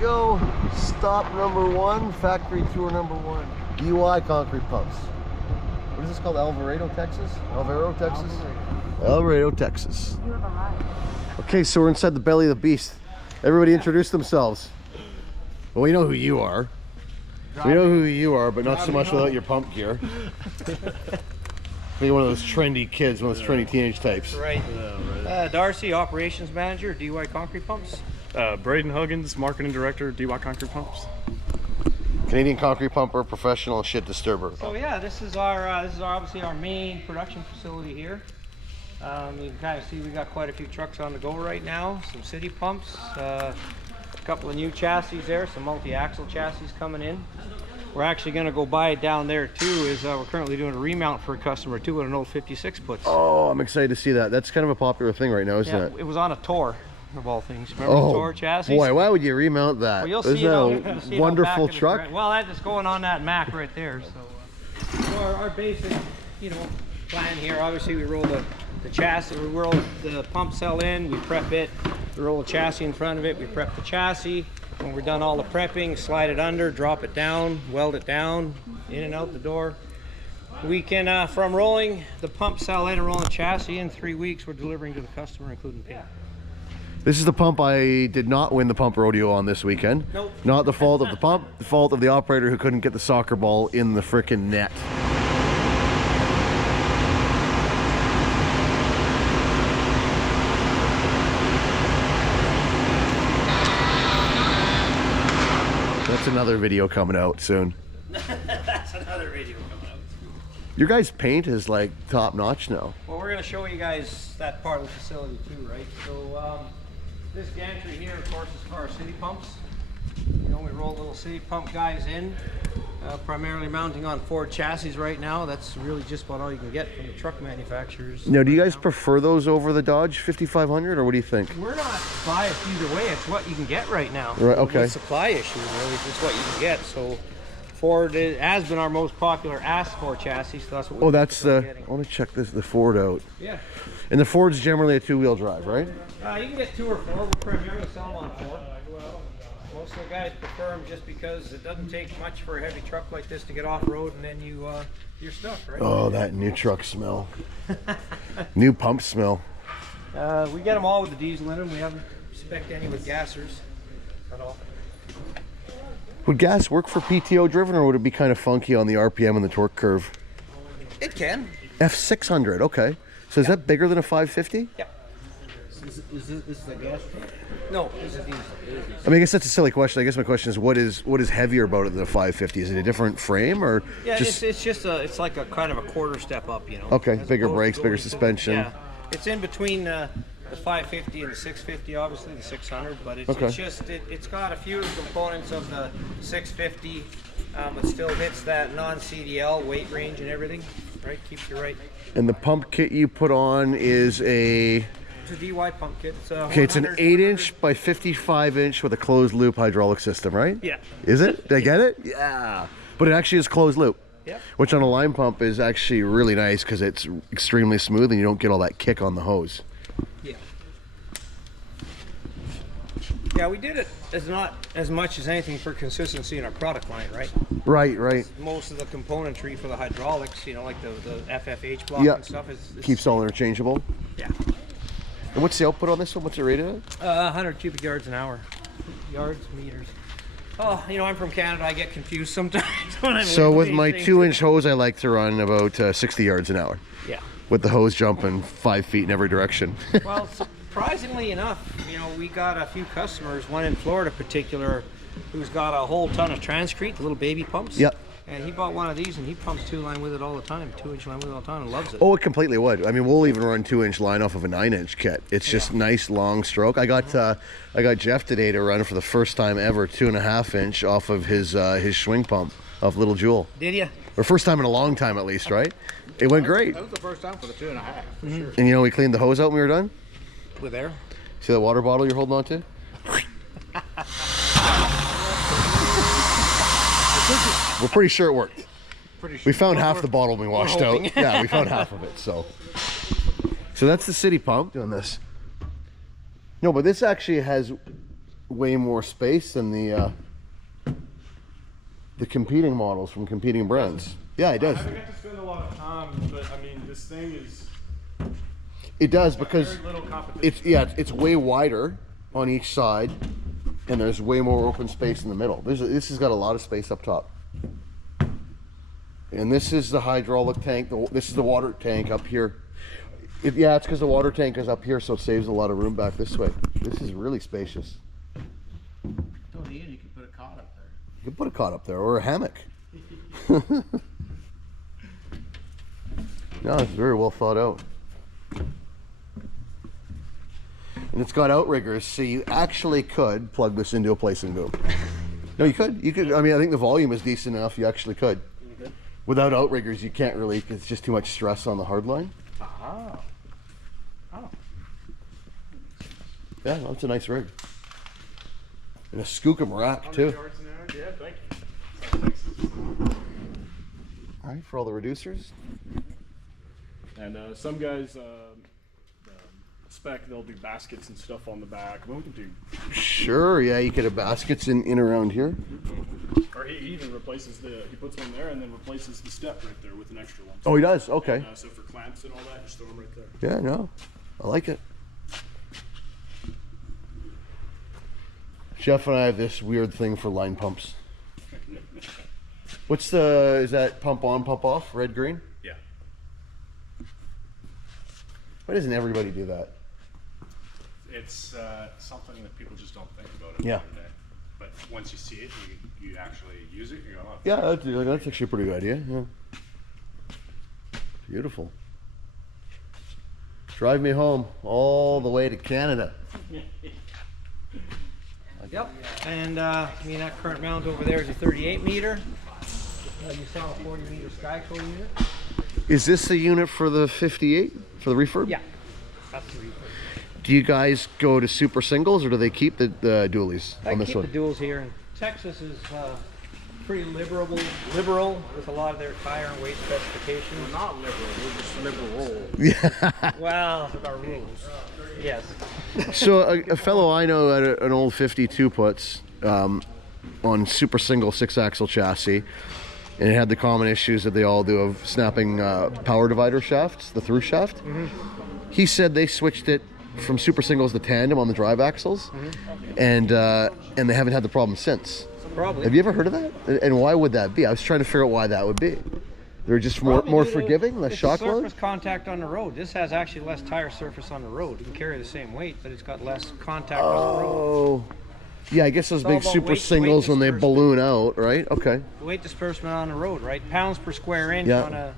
go. Stop number one, factory tour number one. DUI concrete pumps. What is this called? Alvarado, Texas? Alvarado, Texas? Alvarado, Texas. You have arrived. Okay, so we're inside the belly of the beast. Everybody introduce themselves. Well, we know who you are. We know who you are, but not so much without your pump gear. You're one of those trendy kids, one of those trendy teenage types. Right. Darcy, operations manager, DUI concrete pumps. Braden Huggins, marketing director, DUI concrete pumps. Canadian concrete pumper, professional shit disturber. So yeah, this is obviously our main production facility here. You can kind of see we got quite a few trucks on the go right now. Some city pumps, a couple of new chassis there, some multi-axle chassis coming in. We're actually going to go buy it down there too. We're currently doing a remount for a customer too with an old 56 puts. Oh, I'm excited to see that. That's kind of a popular thing right now, isn't it? It was on a Tor, of all things. Remember the Tor chassis? Boy, why would you remount that? Well, you'll Isn't see that a wonderful truck? Well, that's going on that Mac right there. So our basic, plan here. Obviously, we roll the chassis, we roll the pump cell in, we prep it, we roll the chassis in front of it, we prep the chassis. When we're done all the prepping, slide it under, drop it down, weld it down, in and out the door. We can, from rolling the pump cell in and rolling the chassis in 3 weeks, we're delivering to the customer, including paint. This is the pump I did not win the pump rodeo on this weekend. Nope. Not the fault of the pump, the fault of the operator who couldn't get the soccer ball in the frickin' net. That's another video coming out soon. That's another video coming out. Your guys' paint is like top notch now. Well, we're going to show you guys that part of the facility too, right? So this gantry here, of course, is for our city pumps. We roll little city pump guys in, primarily mounting on Ford chassis right now. That's really just about all you can get from the truck manufacturers. Now, do you guys prefer those over the Dodge 5500, or what do you think? We're not biased either way. It's what you can get right now. Right, okay. With supply issues, really, it's what you can get. So Ford has been our most popular ask for chassis, so that's what we're getting. I want to check the Ford out. Yeah. And the Ford's generally a two-wheel drive, right? You can get 2 or 4. We're primarily selling them on 4. Most of the guys prefer them just because it doesn't take much for a heavy truck like this to get off-road, and then you're stuck, right? Oh, that new truck smell. New pump smell. We get them all with the diesel in them. We haven't spec'd any with gassers at all. Would gas work for PTO driven, or would it be kind of funky on the RPM and the torque curve? It can. F600, okay. So is that bigger than a 550? Yeah. Is this a gas truck? No, it's a diesel. I mean, I guess that's a silly question. I guess my question is, what is heavier about it than a 550? Is it a different frame, or yeah? It's like a kind of a quarter step up, Okay, bigger brakes, bigger suspension. Yeah, it's in between the 550 and the 650, obviously the 600, but it's got a few components of the 650, but still hits that non-CDL weight range and everything. Right, keeps you right. And the pump kit you put on is It's a DY pump kit. It's an 8-inch by 55-inch with a closed loop hydraulic system, right? Yeah. Is it? Did I get it? Yeah. But it actually is closed loop. Yeah. Which on a line pump is actually really nice because it's extremely smooth and you don't get all that kick on the hose. Yeah. Yeah, we did it not as much as anything for consistency in our product line, right? Right. Most of the componentry for the hydraulics, like the FFH block and stuff, keeps all interchangeable. Yeah. And what's the output on this one? What's it rated at? 100 cubic yards an hour. Yards, meters. Oh, I'm from Canada. I get confused sometimes when I'm. So with my 2-inch hose, I like to run about 60 yards an hour. Yeah. With the hose jumping 5 feet in every direction. Well, surprisingly enough, we got a few customers. One in Florida, particular, who's got a whole ton of transcrete, the little baby pumps. Yep. And he bought one of these, and he pumps 2-line with it all the time, 2-inch line with it all the time, and loves it. Oh, it completely would. I mean, we'll even run 2-inch line off of a 9-inch kit. It's just nice long stroke. I got Jeff today to run for the first time ever 2.5-inch off of his swing pump off Little Jewel. Did you? Or first time in a long time, at least, right? It went great. That was the first time for the 2.5, for sure. And we cleaned the hose out when we were done. With air. See that water bottle you're holding on to? We're pretty sure it worked. We found half the bottle we washed out. Yeah, we found half of it. So that's the city pump doing this. No, but this actually has way more space than the competing models from competing brands. Yeah, it does. I haven't got to spend a lot of time, but I mean, this thing is. It does because Very little competition. it's way wider on each side, and there's way more open space in the middle. This has got a lot of space up top. And this is the hydraulic tank. This is the water tank up here. Yeah, it's because the water tank is up here, so it saves a lot of room back this way. This is really spacious. Don't need it, you can put a cot up there. You can put a cot up there or a hammock. No, it's very well thought out. And it's got outriggers, so you actually could plug this into a placing boom. No, you could. You could. I mean, I think the volume is decent enough. You actually could. Without outriggers, you can't really. It's just too much stress on the hard line. Oh. Oh. Yeah, that's a nice rig. And a skookum rack too. Yeah, thank you. All right, for all the reducers. And some guys spec, they'll do baskets and stuff on the back. But we can do. Sure, yeah, you could have baskets in around here. Or he even replaces he puts one there and then replaces the step right there with an extra one. Oh, he does. Okay. And, so for clamps and all that, just throw them right there. Yeah, no, I like it. Jeff and I have this weird thing for line pumps. Is that pump on, pump off, red, green? Yeah. Why doesn't everybody do that? It's something that people just don't think about it. Yeah. Every day. But once you see it, you actually use it, you go, oh, Yeah, that's actually a pretty good idea. Yeah. Beautiful. Drive me home all the way to Canada. Yep. And I mean, that current mount over there is a 38 meter. You saw a 40 meter Skyco unit. Is this the unit for the 58 for the refurb? Yeah, that's the refurb. Do you guys go to super singles or do they keep the dualies I on this keep one? the duals here, and Texas is pretty liberal with a lot of their tire and weight specifications. We're not liberal, we're just liberal. Yeah. Well, our rules. Yes. So a fellow I know at an old 52 puts on super single 6-axle chassis, and it had the common issues that they all do of snapping power divider shafts, the through shaft. Mm-hmm. He said they switched it from super singles to tandem on the drive axles, and they haven't had the problem since. Probably. Have you ever heard of that? And why would that be? I was trying to figure out why that would be. They're just more forgiving, less shock load? Surface contact on the road. This has actually less tire surface on the road. It can carry the same weight, but it's got less contact on the road. Oh. Yeah, I guess those It's all big about super weight singles when they dispersion. balloon out, right? Okay. Weight disbursement on the road, right? Pounds per square inch Yeah.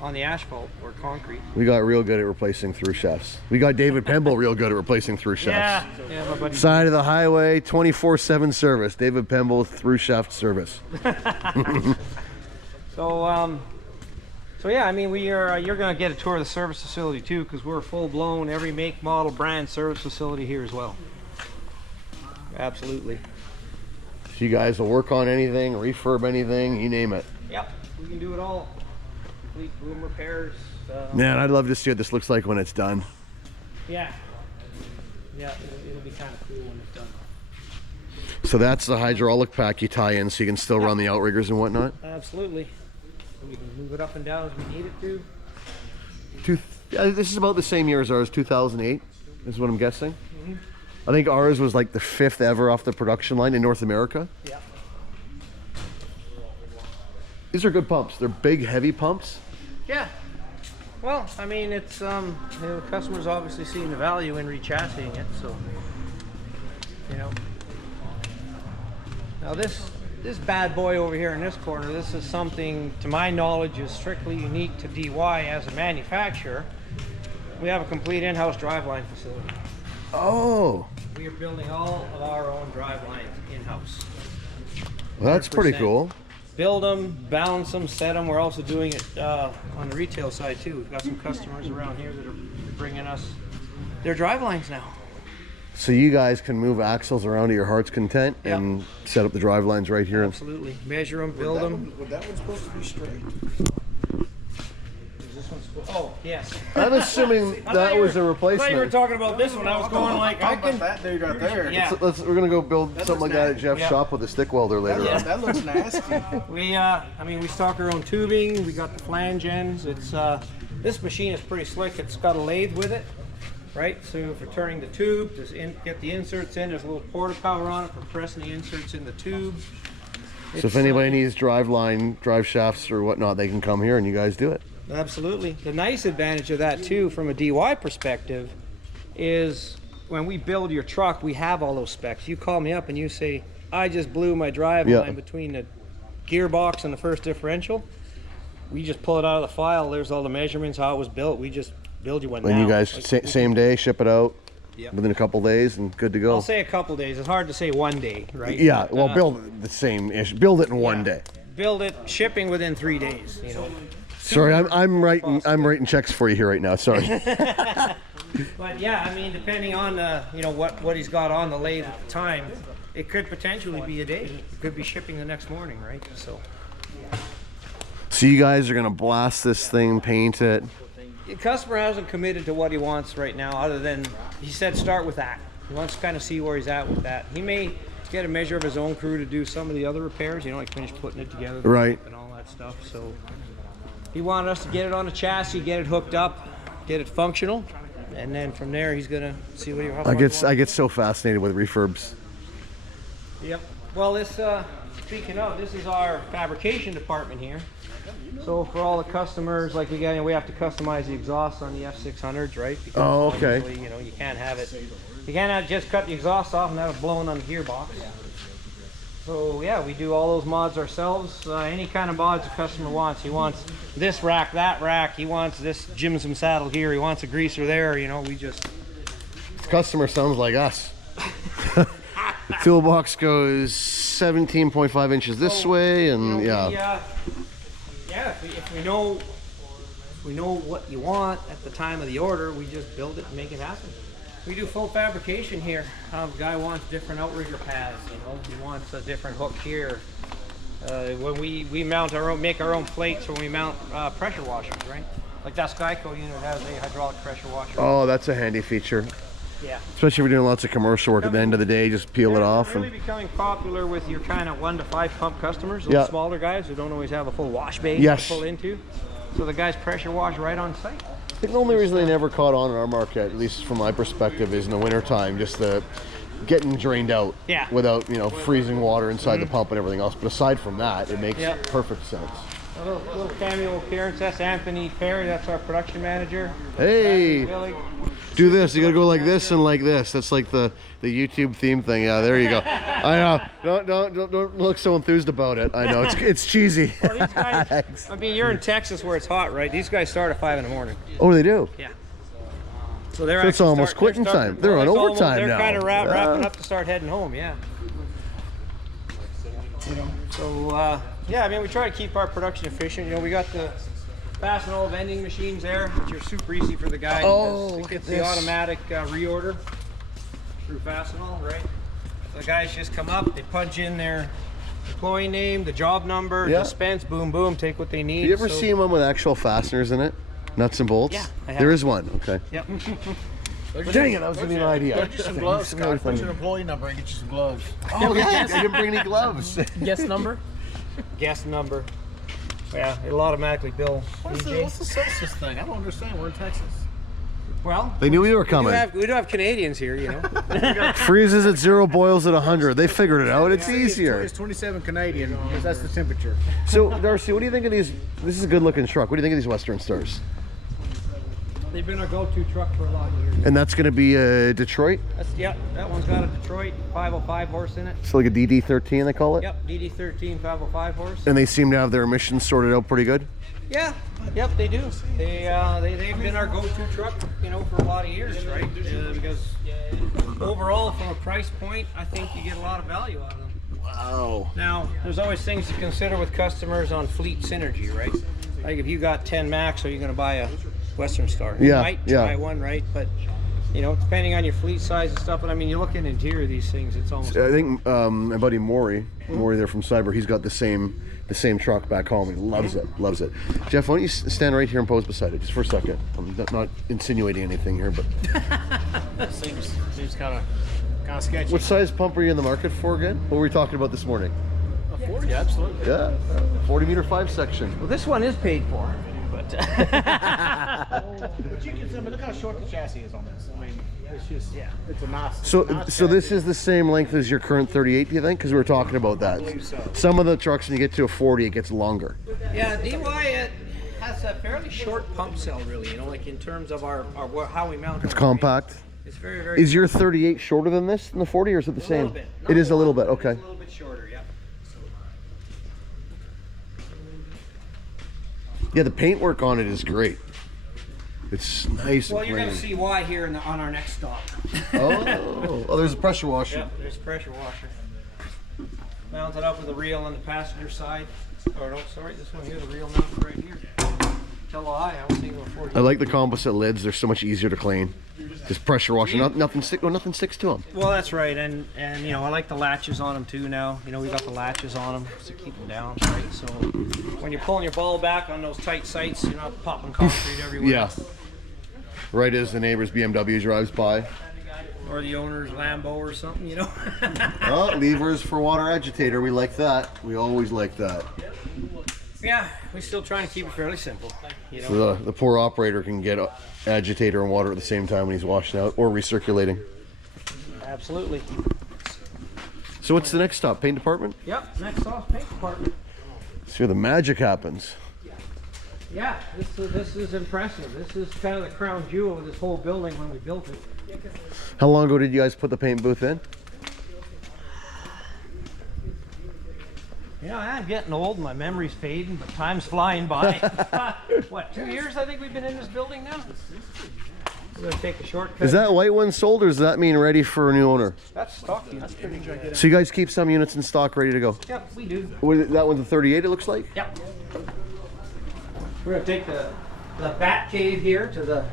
on the asphalt or concrete. We got real good at replacing through shafts. We got David Pemble real good at replacing through shafts. Yeah, my buddy. Side of the highway, 24/7 service. David Pemble through shaft service. So yeah, I mean, you're going to get a tour of the service facility too, because we're a full-blown, every make, model, brand service facility here as well. Absolutely. If you guys will work on anything, refurb anything, you name it. Yep, we can do it all. Complete boom repairs. Man, I'd love to see what this looks like when it's done. Yeah. Yeah, it'll be kind of cool when it's done. So that's the hydraulic pack you tie in so you can still run the outriggers and whatnot. Absolutely. So we can move it up and down as we need it to. This is about the same year as ours, 2008 is what I'm guessing. I think ours was like the 5th ever off the production line in North America. Yeah. These are good pumps. They're big, heavy pumps. Yeah. Well, I mean, it's the customers obviously seeing the value in re-chassising it, so Now this bad boy over here in this corner, this is something, to my knowledge, is strictly unique to DY as a manufacturer. We have a complete in-house driveline facility. Oh, We are building all of our own drivelines in-house. well, that's pretty 100%. cool. Build them, balance them, set them. We're also doing it on the retail side too. We've got some customers around here that are bringing us their drivelines now. So you guys can move axles around to your heart's content and set up the drive lines right here. Absolutely. Measure them, build them. That one's supposed to be straight. Is this one Oh, yes. I'm assuming that was a I thought you were replacement. talking about this one. I was going like, I can. That dude right there. Yeah. We're gonna go build something like that at Jeff's Yeah. shop with a stick welder later on. That looks nasty. I mean, we stock our own tubing. We got the flange ends. It's this machine is pretty slick. It's got a lathe with it, right? So for turning the tube, just get the inserts in. There's a little porta power on it for pressing the inserts in the tube. So if anybody needs drive shafts or whatnot, they can come here and you guys do it. Absolutely. The nice advantage of that too, from a DY perspective, is when we build your truck, we have all those specs. You call me up and you say, I just blew my drive line between the gearbox and the first differential. We just pull it out of the file. There's all the measurements, how it was built. We just build you one. And now. you guys Like, same day ship it out Yep. within a couple days and good to go. I'll say a couple days. It's hard to say one day, right? Yeah, well, Uh, build it the same ish. Build it in one day. Build it, shipping within 3 days. You know. Sorry, I'm writing checks for you here right now. Sorry. But yeah, I mean, depending on what he's got on the lathe at the time, it could potentially be a day. It could be shipping the next morning, right? So you guys are gonna blast this thing, paint it. The customer hasn't committed to what he wants right now, other than he said start with that. He wants to kind of see where he's at with that. He may get a measure of his own crew to do some of the other repairs, like finish putting it together, Right. and all that stuff. So he wanted us to get it on a chassis, get it hooked up, get it functional, and then from there he's gonna see what he wants. I get so fascinated with refurbs. Yep. Well, speaking of, this is our fabrication department here. So for all the customers, like we have to customize the exhaust on the F600s, right? Because Oh, okay. obviously, you can't have it. You can't just cut the exhaust off and have it blowing on the gearbox. So yeah, we do all those mods ourselves. Any kind of mods the customer wants. He wants this rack, that rack. He wants this Jimson saddle here. He wants a greaser there. We just. Customer sounds like us. The toolbox goes 17.5 inches this way, and if we know what you want at the time of the order, we just build it and make it happen. We do full fabrication here. The guy wants different outrigger pads. He wants a different hook here. When we mount make our own plates when we mount pressure washers, right? Like that Skyco unit has a hydraulic pressure washer. oh, that's a handy feature. Yeah. Especially if we're doing lots of commercial work. At the end of the day, just peel it off. Really And becoming popular with your kind of 1 to 5 pump customers, those smaller guys who don't always have a full wash bay to pull into. So the guys pressure wash right on site. I think the only reason they never caught on in our market, at least from my perspective, is in the wintertime, just the getting drained out without freezing water inside the pump and everything else. But aside from that, it makes perfect sense. A little cameo appearance. That's Anthony Perry. That's our production manager. Hey, do this. You gotta go like this and like this. That's like the YouTube theme thing. Yeah, there you go. I know. Don't look so enthused about it. I know it's cheesy. Well, these guys, I mean, you're in Texas where it's hot, right? These guys start at 5 in the morning. Oh, they do. Yeah. So they're It's almost quitting time. They're on overtime now. They're kind of wrapping up to start heading home. Yeah. So yeah, I mean, we try to keep our production efficient. We got the Fastenal vending machines there, which are super easy for the guy. Oh, to get the automatic reorder through Fastenal, right? The guys just come up, they punch in their employee name, the job number, dispense, boom, boom, take what they need. Have you ever seen one with actual fasteners in it? Nuts and bolts? Yeah, I have. There is one. Okay. Yep. Dang it, that was giving me an idea. Get you some gloves, Scott. Put your employee number and get you some gloves. Oh, yeah, I didn't bring any gloves. Guest number? Guest number. Yeah, it'll automatically bill. What's the Celsius thing? I don't understand. We're in Texas. Well, They knew we were coming. we do have Canadians here, Freezes at 0, boils at 100. They figured it out. It's easier. It's 27 Canadian because that's the temperature. So, Darcy, what do you think of these? This is a good-looking truck. What do you think of these Western Stars? They've been our go-to truck for a lot of years. And that's going to be Detroit? That one's got a Detroit 505 horse in it. So like a DD13, they call it? Yep, DD13 505 horse. And they seem to have their emissions sorted out pretty good? Yeah, yep, they do. They've been our go-to truck, for a lot of years, right? Because overall, from a price point, I think you get a lot of value out of them. Wow. Now, there's always things to consider with customers on fleet synergy, right? Like if you got 10 Max, are you going to buy a Western Star? Yeah, You might try one, right? But You know, depending on your fleet size and stuff. But I mean, you look in the interior of these things, it's almost. I think my buddy Maury there from Cyber, he's got the same truck back home. He loves it, loves it. Jeff, why don't you stand right here and pose beside it just for a second? I'm not insinuating anything here, but Seems kind of sketchy. what size pump are you in the market for again? What were we talking about this morning? A 40, absolutely. Yeah, 40 meter 5 section. Well, this one is paid for, but. But you can, I mean, look how short the chassis is on this. I mean, it's just, yeah, it's a nice. So nice this chassis. is the same length as your current 38, do you think? Because we were talking about that. believe so. Some of the trucks, when you get to a 40, it gets longer. Yeah, DY it has a fairly short pump cell, really. You know, like in terms of our how we mount. It's our compact. cranes. It's very, very. Is your 38 shorter than this, than the 40, or is it the a same? little bit. It is a little bit, It's okay. a little bit shorter, yeah. Yeah, the paintwork on it is great. It's nice Well, and you're going to clean. see why here on our next stop. Oh, there's a pressure washer. Yep, there's a pressure washer. Mounted up with a reel on the passenger side. Or no, sorry, this one here, the reel mounted right here. Tell a lie, I was thinking of 40. I like the composite lids. They're so much easier to clean. Just pressure washer. Nothing sticks to them. Well, that's right, and you know, I like the latches on them too now. You know, we got the latches on them to keep them down, right? So when you're pulling your ball back on those tight sites, you're not popping concrete everywhere. Yeah. Right as the neighbor's BMW drives by. Or the owner's Lambo or something, you know. Oh, levers for water agitator. We like that. We always like that. Yeah, we're still trying to keep it fairly simple. You know. So the poor operator can get agitator and water at the same time when he's washing out or recirculating. Absolutely. So what's the next stop? Paint department? Yep. Next off, paint department. That's where the magic happens. Yeah, this is impressive. This is kind of the crown jewel of this whole building when we built it. How long ago did you guys put the paint booth in? You know, I'm getting old and my memory's fading, but time's flying by. What, 2 years I think we've been in this building now? We're gonna take a shortcut. Is that white one sold, or does that mean ready for a new owner? That's stock units. Pretty good. So you guys keep some units in stock ready to go? Yep, we do. That one's a 38, it looks like? Yep. We're gonna take the bat cave here to the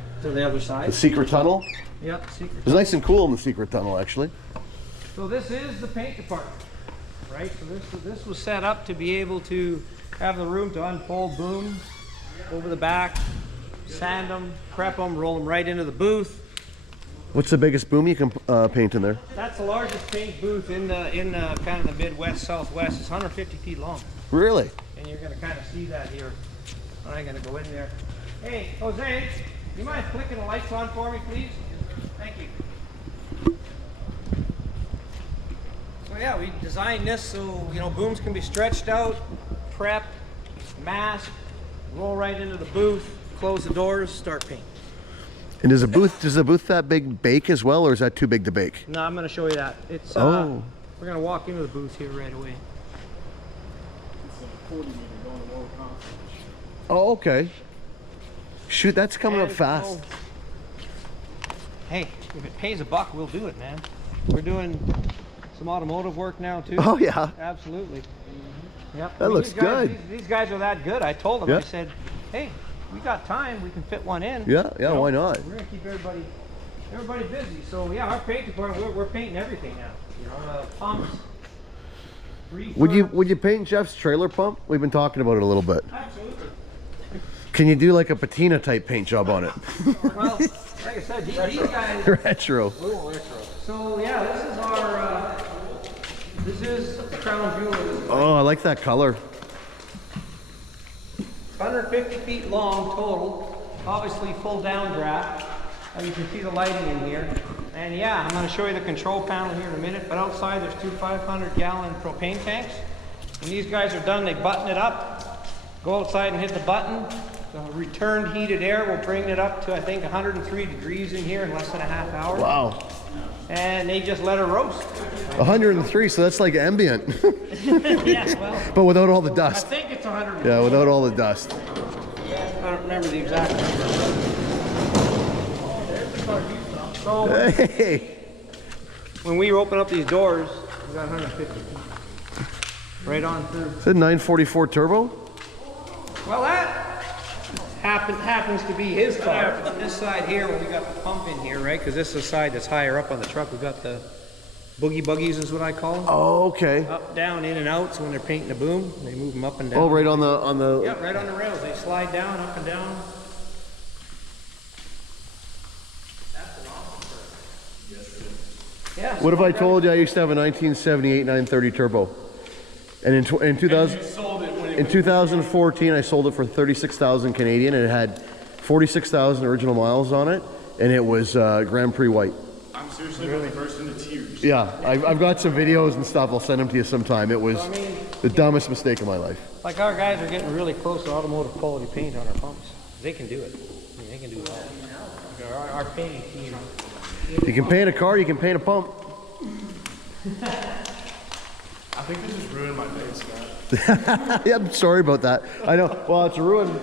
other The side. secret tunnel? Yep, secret. It's nice and cool in the secret tunnel, actually. So this is the paint department, right? So this was set up to be able to have the room to unfold booms over the back, sand them, prep them, roll them right into the booth. What's the biggest boom you can paint in there? That's the largest paint booth in the kind of the Midwest, Southwest. It's 150 feet long, Really? and you're gonna kind of see that here. I'm gonna go in there. Hey, Jose, you mind flicking the lights on for me, please? Thank you. So yeah, we designed this so, you know, booms can be stretched out, prep, mask, roll right into the booth, close the doors, start paint. And does a booth that big bake as well, or is that too big to bake? No, I'm gonna show you that. It's Oh. we're gonna walk into the booth here right away. It's a 40 meter going to lower confidence. Oh, okay. Shoot, that's coming up And, fast. oh, hey, if it pays a buck, we'll do it, man. We're doing some automotive work now too. Oh, yeah. Absolutely. Yep. That looks these guys, good. These guys are that good. I told them, Yeah. I said, hey, we got time. We can fit one in. Yeah, You know, why not? We're gonna keep everybody busy. So yeah, our paint department, we're painting everything now. You know, pumps. Would you refurbs. paint Jeff's trailer pump? We've been talking about it a little bit. Absolutely. Can you do like a patina type paint job on it? Well, like I said, these guys. Retro. So yeah, this is our. This is the crown jewel. Of this. Oh, I like that color. 150 feet long total, obviously full downdraft. You can see the lighting in here. And yeah, I'm going to show you the control panel here in a minute, but outside there's two 500-gallon propane tanks. When these guys are done, they button it up, go outside and hit the button. The returned heated air will bring it up to, I think, 103 degrees in here in less than a half hour. Wow. And they just let it roast. 103, so that's like ambient. Yeah, well, But without all the I dust. think it's 100. Yeah, without all the dust. I don't remember the exact number. So Hey. when we open up these doors, we got 150 feet. Right on through. Is that 944 turbo? Well, that happens to be his car. On this side here, when we got the pump in here, right? Because this is the side that's higher up on the truck. We got the boogie buggies, is what I call them. Oh, okay. Up, down, in and out. So when they're painting the boom, they move them up and down. Oh, right on the. Yeah, right on the rails. They slide down, up and down. That's an awesome bird. Yes, it is. Yeah. What if I told you I used to have a 1978 930 turbo, and in 2014 I sold it for 36,000 Canadian, and it had 46,000 original miles on it, and it was Grand Prix white. I'm seriously about to burst into tears. Yeah, I've got some videos and stuff. I'll send them to you sometime. It was the dumbest mistake of my life. Like our guys are getting really close to automotive quality paint on our pumps. They can do it. I mean, they can do it all. Our painting team. You can paint a car, you can paint a pump. I think this just ruined my face, man. Yeah, I'm sorry about that. I know. Well, it's ruined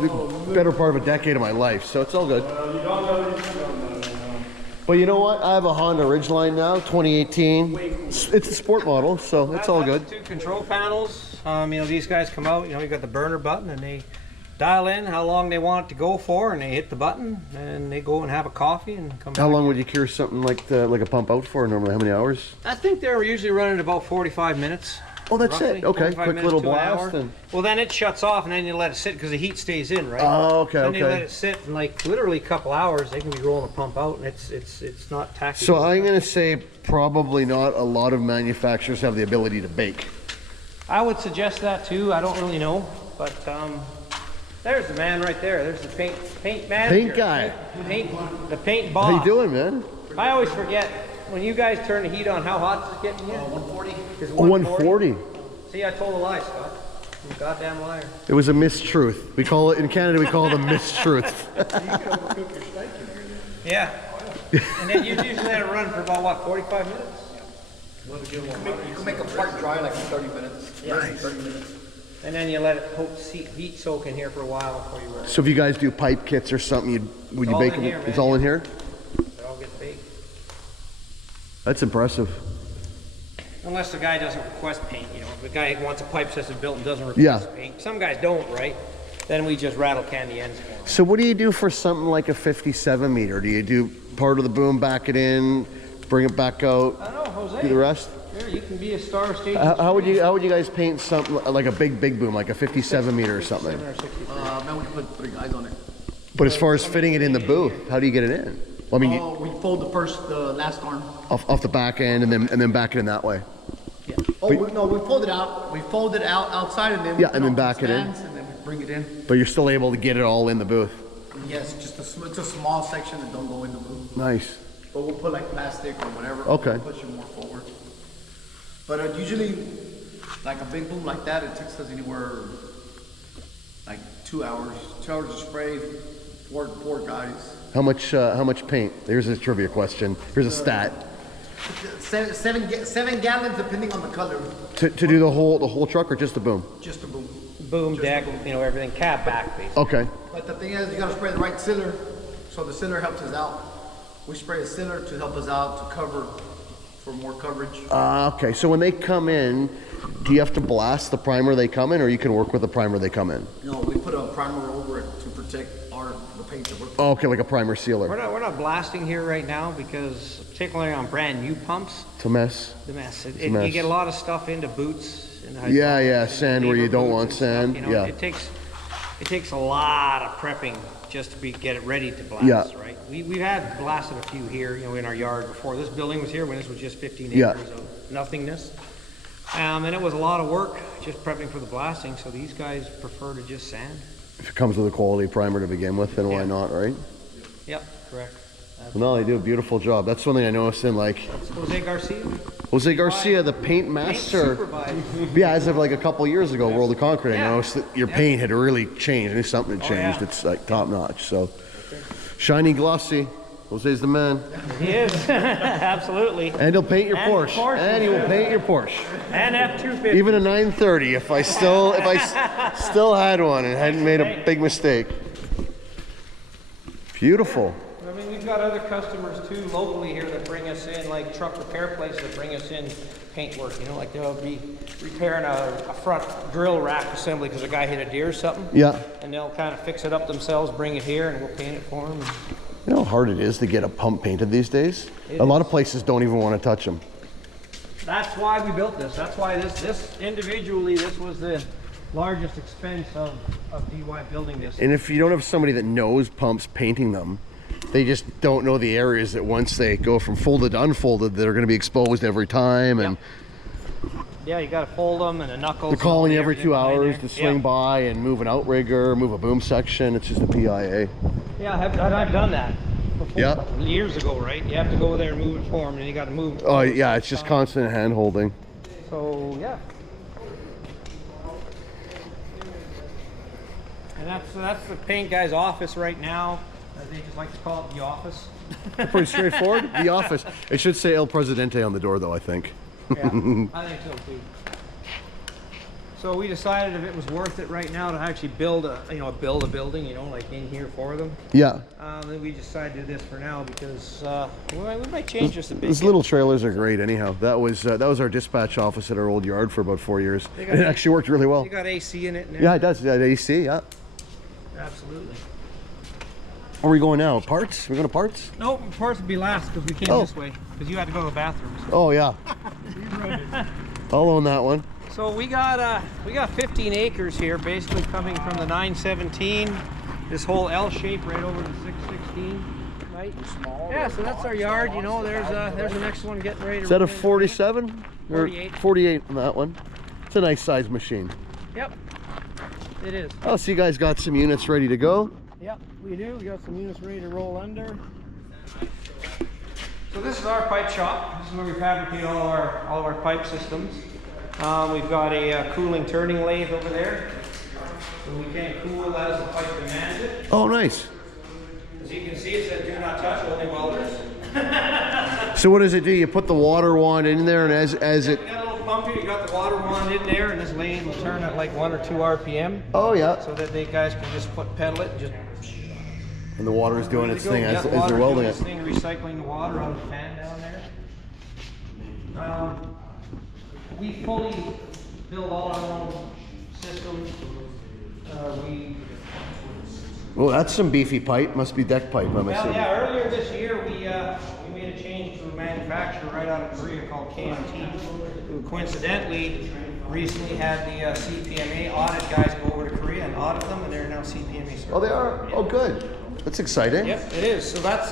the better part of a decade of my life, so it's all good. You don't know. You don't know. But you know what? I have a Honda Ridgeline now, 2018. It's a sport model, so it's all good. Two control panels. You know, these guys come out. You know, you got the burner button, and they dial in how long they want it to go for, and they hit the button, and they go and have a coffee and come back. How long would you cure something like a pump out for normally? How many hours? I think they're usually running about 45 minutes. Oh, that's roughly, it. Okay, 45 quick minutes little to an blast. hour. And... Well, then it shuts off, and then you let it sit because the heat stays in, right? Oh, okay, Then you okay. let it sit, and like literally a couple hours, they can be rolling a pump out, and it's not tacky. So I'm gonna say probably not a lot of manufacturers have the ability to bake. I would suggest that too. I don't really know, but there's the man right there. There's the paint manager. Paint guy. The paint boss. How you doing, man? I always forget when you guys turn the heat on. How hot is it getting here? 140. It's 140. See, I told a lie, Scott. I'm a goddamn liar. It was a mistruth. We call it in Canada. We call it a mistruth. Yeah. And then you usually let it run for about what, 45 minutes? You can make a part dry like in 30 minutes. Yeah. 30 minutes. And then you let it heat soak in here for a while before you run it. So if you guys do pipe kits or something, would you all bake in them? here, It's man. all in here. It all gets baked. That's impressive. Unless the guy doesn't request paint, you know. If the guy wants a pipe system built and doesn't request paint. Some guys don't, right? Then we just rattle can the ends for them. So what do you do for something like a 57 meter? Do you do part of the boom, back it in, bring it back out, I don't know, Jose. do the rest? Here, you can be a star stage. How would you guys paint something like a big boom, like a 57 meter or something? 7 or 63. Man, we can put 3 guys on it. But as far as fitting it in the booth, how do you get it in? Well, I mean, Oh, we fold the last arm. off the back end and then back it in that way. Yeah. Oh, we fold it out. We fold it out outside and then we Yeah, put and then on back it in. stands and then we bring it in. But you're still able to get it all in the booth. Yes, just it's a small section that don't go in the booth. Nice. But we'll put like plastic or whatever. Okay. Push it more forward. But usually, like a big boom like that, it takes us anywhere like 2 hours. 2 hours to spray. Four guys. How much paint? Here's a trivia question. Here's a stat. 7 gallons depending on the color. To do the whole truck or just the boom? Just a boom. Boom, deck, you know, everything. Cab back, basically. Okay. But the thing is, you gotta spray the right sealer, so the sealer helps us out. We spray a sealer to help us out to cover, for more coverage. Okay. So when they come in, do you have to blast the primer they come in, or you can work with the primer they come in? No, we put a primer over it to protect the paint that we're. Oh, okay, like a primer sealer. We're not blasting here right now because, particularly on brand new pumps, It's a mess. the mess. a mess. You get a lot of stuff into boots. Into Yeah, hydraulics, sand into where you lever don't boots want and stuff, sand, you know, yeah. It takes a lot of prepping just to get it ready to blast, Yeah. right? We've had blasted a few here, you know, in our yard before this building was here, when this was just 15 Yeah. acres of nothingness. And it was a lot of work just prepping for the blasting, so these guys prefer to just sand. If it comes with a quality primer to begin with, then why Yeah. not, right? Yep, correct. No, they do a beautiful job. That's one thing I noticed in like Jose Garcia, Jose Garcia, the paint paint master. supervisor. Yeah, as of like a couple years ago, World of Concrete, I Yeah. noticed that your paint had really changed. I knew something had Oh, changed. yeah. It's like top notch. So shiny, glossy. Jose's the man. He is, absolutely. And he'll paint your And Porsche. Porsche. And he will paint your Porsche. And F-250. Even a 930 if I still still had one and hadn't made a big mistake. Beautiful. mean, we've got other customers too locally here that bring us in, like truck repair places that bring us in paint work, you know, like they'll be repairing a front drill rack assembly because a guy hit a deer or something. Yeah. And they'll kind of fix it up themselves, bring it here, and we'll paint it for them. You know how hard it is to get a pump painted these days? A lot of places don't even want to touch them. That's why we built this. That's why this individually, this was the largest expense of DY building this. And if you don't have somebody that knows pumps painting them, they just don't know the areas that once they go from folded to unfolded, they're going to be exposed every time. And yeah, you got to fold them and the knuckles. they're calling you every 2 everything behind hours there. to swing by and move an outrigger, move a boom section. It's just a PIA. Yeah, I've done that before. Yeah. Years ago, right? You have to go there and move it for them, and you got to move it. Oh yeah, it's just constant hand holding. So yeah. And that's the paint guy's office right now. They just like to call it the office. Pretty straightforward. The office. It should say El Presidente on the door, though, I think. Yeah, I think so too. So we decided if it was worth it right now to actually build a building, you know, like in here for them. Yeah. Then we decided to do this for now because we might change just a bit. These little trailers are great. Anyhow, that was our dispatch office at our old yard for about 4 years. And it actually worked really well. You got AC in it. And Yeah, it does. Yeah, AC. Yeah. absolutely. Where are we going now? Parts? We're going to parts? Nope, parts would be last because we came this way because you had to go to the bathroom. Oh yeah. I'll own that one. So we got 15 acres here, basically coming from the 917, this whole L shape right over to 616, right? Yeah, so that's our yard. You know, there's the next one getting ready to. Is that a run in. 47? 48. 48 on that one. It's a nice size machine. Yep, it is. Oh, so you guys got some units ready to go? Yep, we do. We got some units ready to roll under. So this is our pipe shop. This is where we fabricate all of our pipe systems. We've got a cooling turning lathe over there, so we can cool as the pipe demands it. Oh, nice. As you can see, it says "Do not touch, only welders." So what does it do? You put the water wand in there, and as it. You got a little pump here. You got the water wand in there, and this lathe will turn at like 1 or 2 RPM. Oh yeah. So that they guys can just pedal it, and just. And the water is doing its thing as the they're water welding doing it. its thing, recycling the water out of the fan down there. We fully build all our own systems. Well, that's some beefy pipe. Must be deck pipe, I'm Well, assuming. yeah, earlier this year we made a change to a manufacturer right out of Korea called KMT, who coincidentally recently had the CPMA audit guys go over to Korea and audit them, and they're now CPMA certified. Oh, they are? Oh, good. That's exciting. Yep, it is. So that's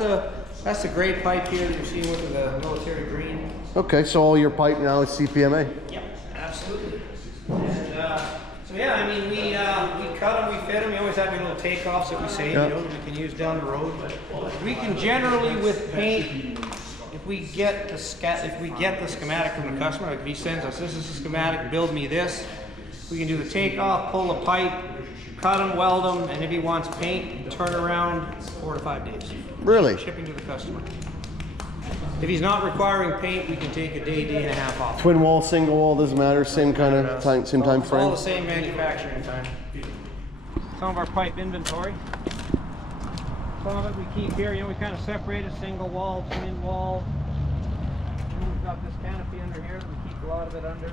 the gray pipe here that you're seeing with the military green. Okay, so all your pipe now is CPMA. Yep, absolutely. And so yeah, I mean we cut them, we fit them. We always have little takeoffs that we save, you know, that we can use down the road. But we can generally with paint, if we get the schematic from the customer, like if he sends us this is the schematic, build me this, we can do the takeoff, pull the pipe, cut them, weld them, and if he wants paint, turn around 4 to 5 days. Really? Shipping to the customer. If he's not requiring paint, we can take a day, day and a half off. Twin wall, single wall, doesn't matter. Same kind of time, same time It's all frame. the same manufacturing time. Some of our pipe inventory. Some of it we keep here. You know, we kind of separated single wall, twin wall. And we've got this canopy under here that we keep a lot of it under.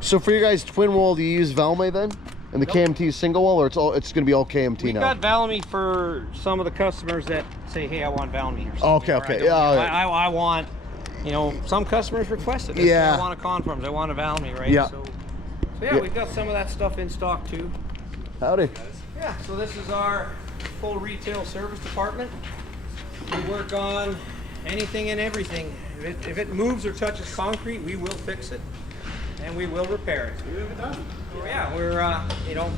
So for you guys, twin wall, do you use Valme then? And the KMT is single wall, or it's going to be all KMT We now? got Valme for some of the customers that say, "Hey, I want Valme." Or something. Okay, Or okay. I, Yeah, I want. You know, some customers requested this. Yeah. I want a conforms. I want a Valme, right? Yeah. So yeah, we've got some of that stuff in stock too. Howdy. Yeah, so this is our full retail service department. We work on anything and everything. If it moves or touches concrete, we will fix it, and we will repair it. Yeah, we're, you know,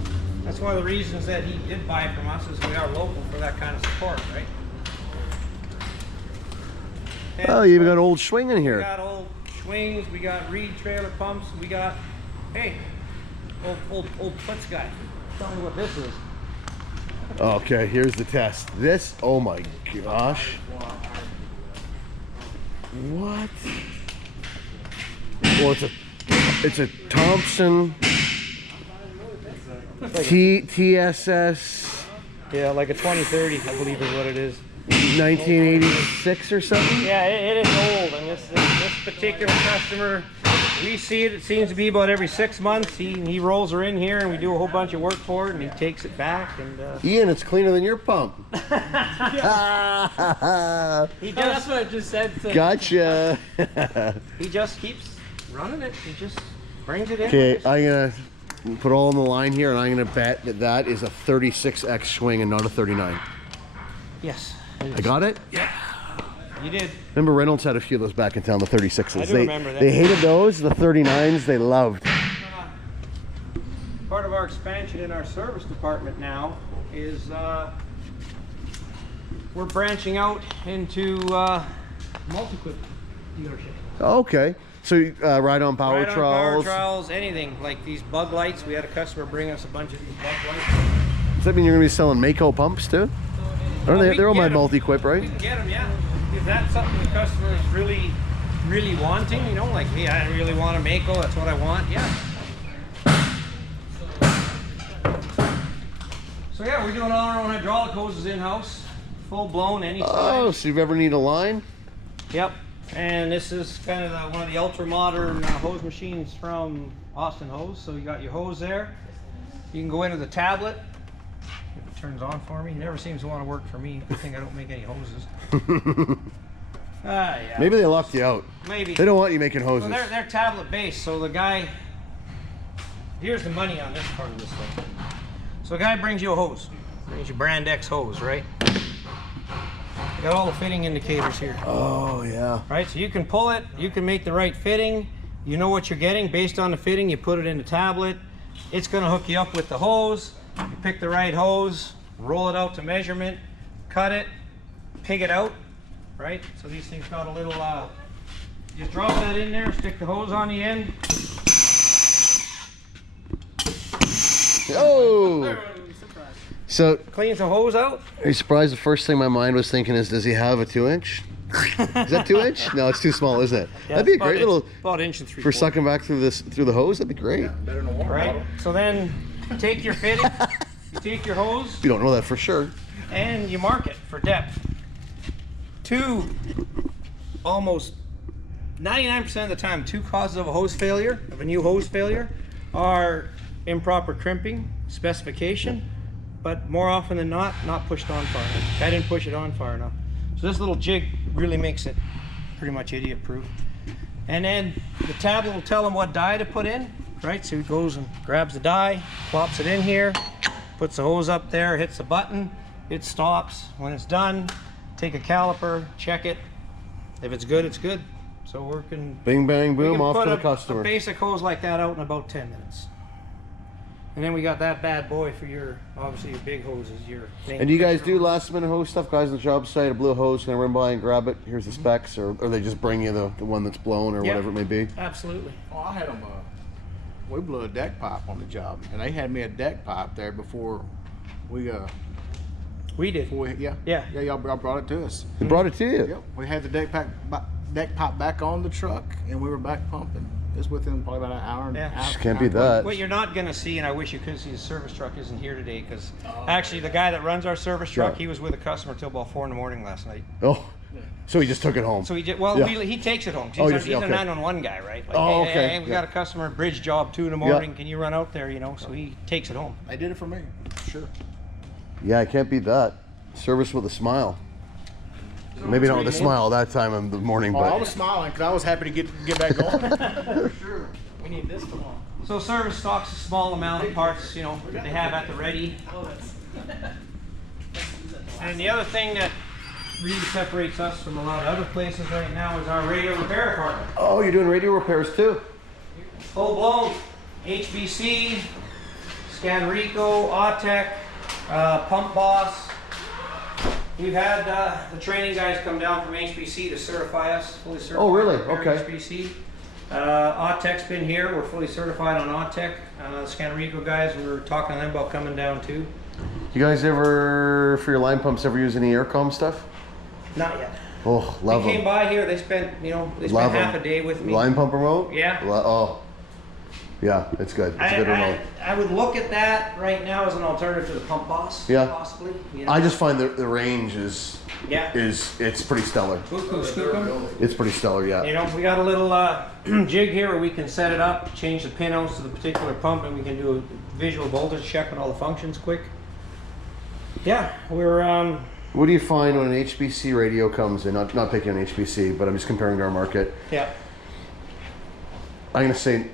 that's one of the reasons that he did buy from us is we are local for that kind of support, right? And Oh, you've got old swing in we here. got old swings, we got reed trailer pumps, we got, hey, old Putz guy. Tell me what this is. Okay, here's the test. This, oh my gosh. What? Well, it's a Thompson TSS. Yeah, like a 2030, I believe is what it is. 1986 or something? Yeah, it is old, and this particular customer, we see it. It seems to be about every 6 months. He rolls her in here, and we do a whole bunch of work for it, and he takes it back. And Ian, it's cleaner than your pump. he That's just what I just said. Gotcha. he just keeps running it. He just brings it in. Okay, I'm gonna put all on the line here, and I'm gonna bet that that is a 36X swing and not a 39. Yes, I got it? you did. Remember Reynolds had a few of those back in town, the 36s. I do remember that. They hated those, the 39s they loved. Part of our expansion in our service department now is we're branching out into multi-equip dealership. Okay, so ride-on power Right on power trowels. trowels, anything like these bug lights. We had a customer bring us a bunch of these bug lights. Does that mean you're gonna be selling Mako pumps too? Or we they're all can my get 'em. multi-equip, right? We can get them, yeah. If that's something the customer is really wanting, you know, like, hey, I really want a Mako, that's what I want, yeah. So yeah, we're doing all our own hydraulic hoses in-house, full blown, any size. Oh, so if you ever need a line? Yep. And this is kind of one of the ultra modern hose machines from Austin Hose. So you got your hose there. You can go into the tablet. If it turns on for me, it never seems to want to work for me. Good thing I don't make any hoses. Yeah. Maybe they locked you out. Maybe. They don't want you making hoses. So they're tablet based. So the guy, here's the money on this part of this thing. So a guy brings you a hose, brings you brand X hose, right? You got all the fitting indicators here. Oh, yeah. Right, so you can pull it, you can make the right fitting, you know what you're getting based on the fitting, you put it in the tablet, it's gonna hook you up with the hose, you pick the right hose, roll it out to measurement, cut it, pig it out, right? So these things got a little, you drop that in there, stick the hose on the end. Oh! So, Cleans the hose out. are you surprised the first thing my mind was thinking is, does he have a 2-inch? Is that 2-inch? No, it's too small, isn't it? Yeah, That'd be a it's great about little, about inch and 3/4. for sucking back through the hose, that'd be great. Better than a water Right, bottle. so then you take your fitting, you take your hose, You don't know that for sure. and you mark it for depth. Almost 99% of the time, two causes of a hose failure, of a new hose failure, are improper crimping, specification, but more often than not pushed on far enough. I didn't push it on far enough. So this little jig really makes it pretty much idiot proof. And then the tablet will tell him what dye to put in, right? So he goes and grabs the dye, plops it in here, puts the hose up there, hits the button, it stops. When it's done, take a caliper, check it. If it's good, it's good. So we can Bing, bang, boom, off put to the a customer. basic hose like that out in about 10 minutes. And then we got that bad boy for your, obviously your big hoses, your main And do you guys picture do hose. last minute hose stuff? Guys on the job site, a blue hose, can I run by and grab it? Here's the specs, or they just bring you the one that's blown or Yeah. whatever it may be? Absolutely. Oh, I had them. We blew a deck pipe on the job, and they had me a deck pipe there before we We did. yeah y'all brought it to us. They brought it to you. Yep, we had the deck pipe back on the truck, and we were back pumping. It's within probably about an hour and Yeah. a half. Just can't beat that. What you're not going to see, and I wish you could see, his service truck isn't here today, because actually the guy that runs our service truck, Yeah. he was with a customer till about 4 in the morning last night. Oh, so he just took it home. So he just, well, Yeah. he takes it home. 'Cause Oh, he's, just- a okay. 911 guy, right? Like, Oh, hey, okay. hey, we Yeah. got a customer, bridge job, 2 in the morning. Can you run out there, you know? So he takes it home. They did it for me, sure. Yeah, I can't beat that. Service with a smile. Maybe not with a smile that time of the morning, Oh, I but was smiling because I was happy to get back going. We need this tomorrow. So service stocks a small amount of parts, you know, that they have at the ready. And the other thing that really separates us from a lot of other places right now is our radio repair department. oh, you're doing radio repairs too? Full blown HBC, Scanrico, Autech, Pump Boss. We've had the training guys come down from HBC to certify us, fully certified. Oh, really? repair Okay. HBC. Autech's been here. We're fully certified on Autech. The Scanrico guys, we were talking to them about coming down too. You guys ever, for your line pumps, ever use any aircom stuff? Not yet. Oh, They love came them. by here. They spent, you know, Love half 'em. a day with me. Line pump remote? Yeah. Oh. Yeah, it's good. It's a good remote. I would look at that right now as an alternative to the Pump Boss, Yeah. possibly. You know? I just find the range is it's pretty stellar. It's pretty stellar, yeah. You know, we got a little jig here where we can set it up, change the pinouts to the particular pump, and we can do a visual voltage check on all the functions quick. Yeah, we're What do you find when an HBC radio comes in? Not picking on HBC, but I'm just comparing to our market. yeah. I'm gonna say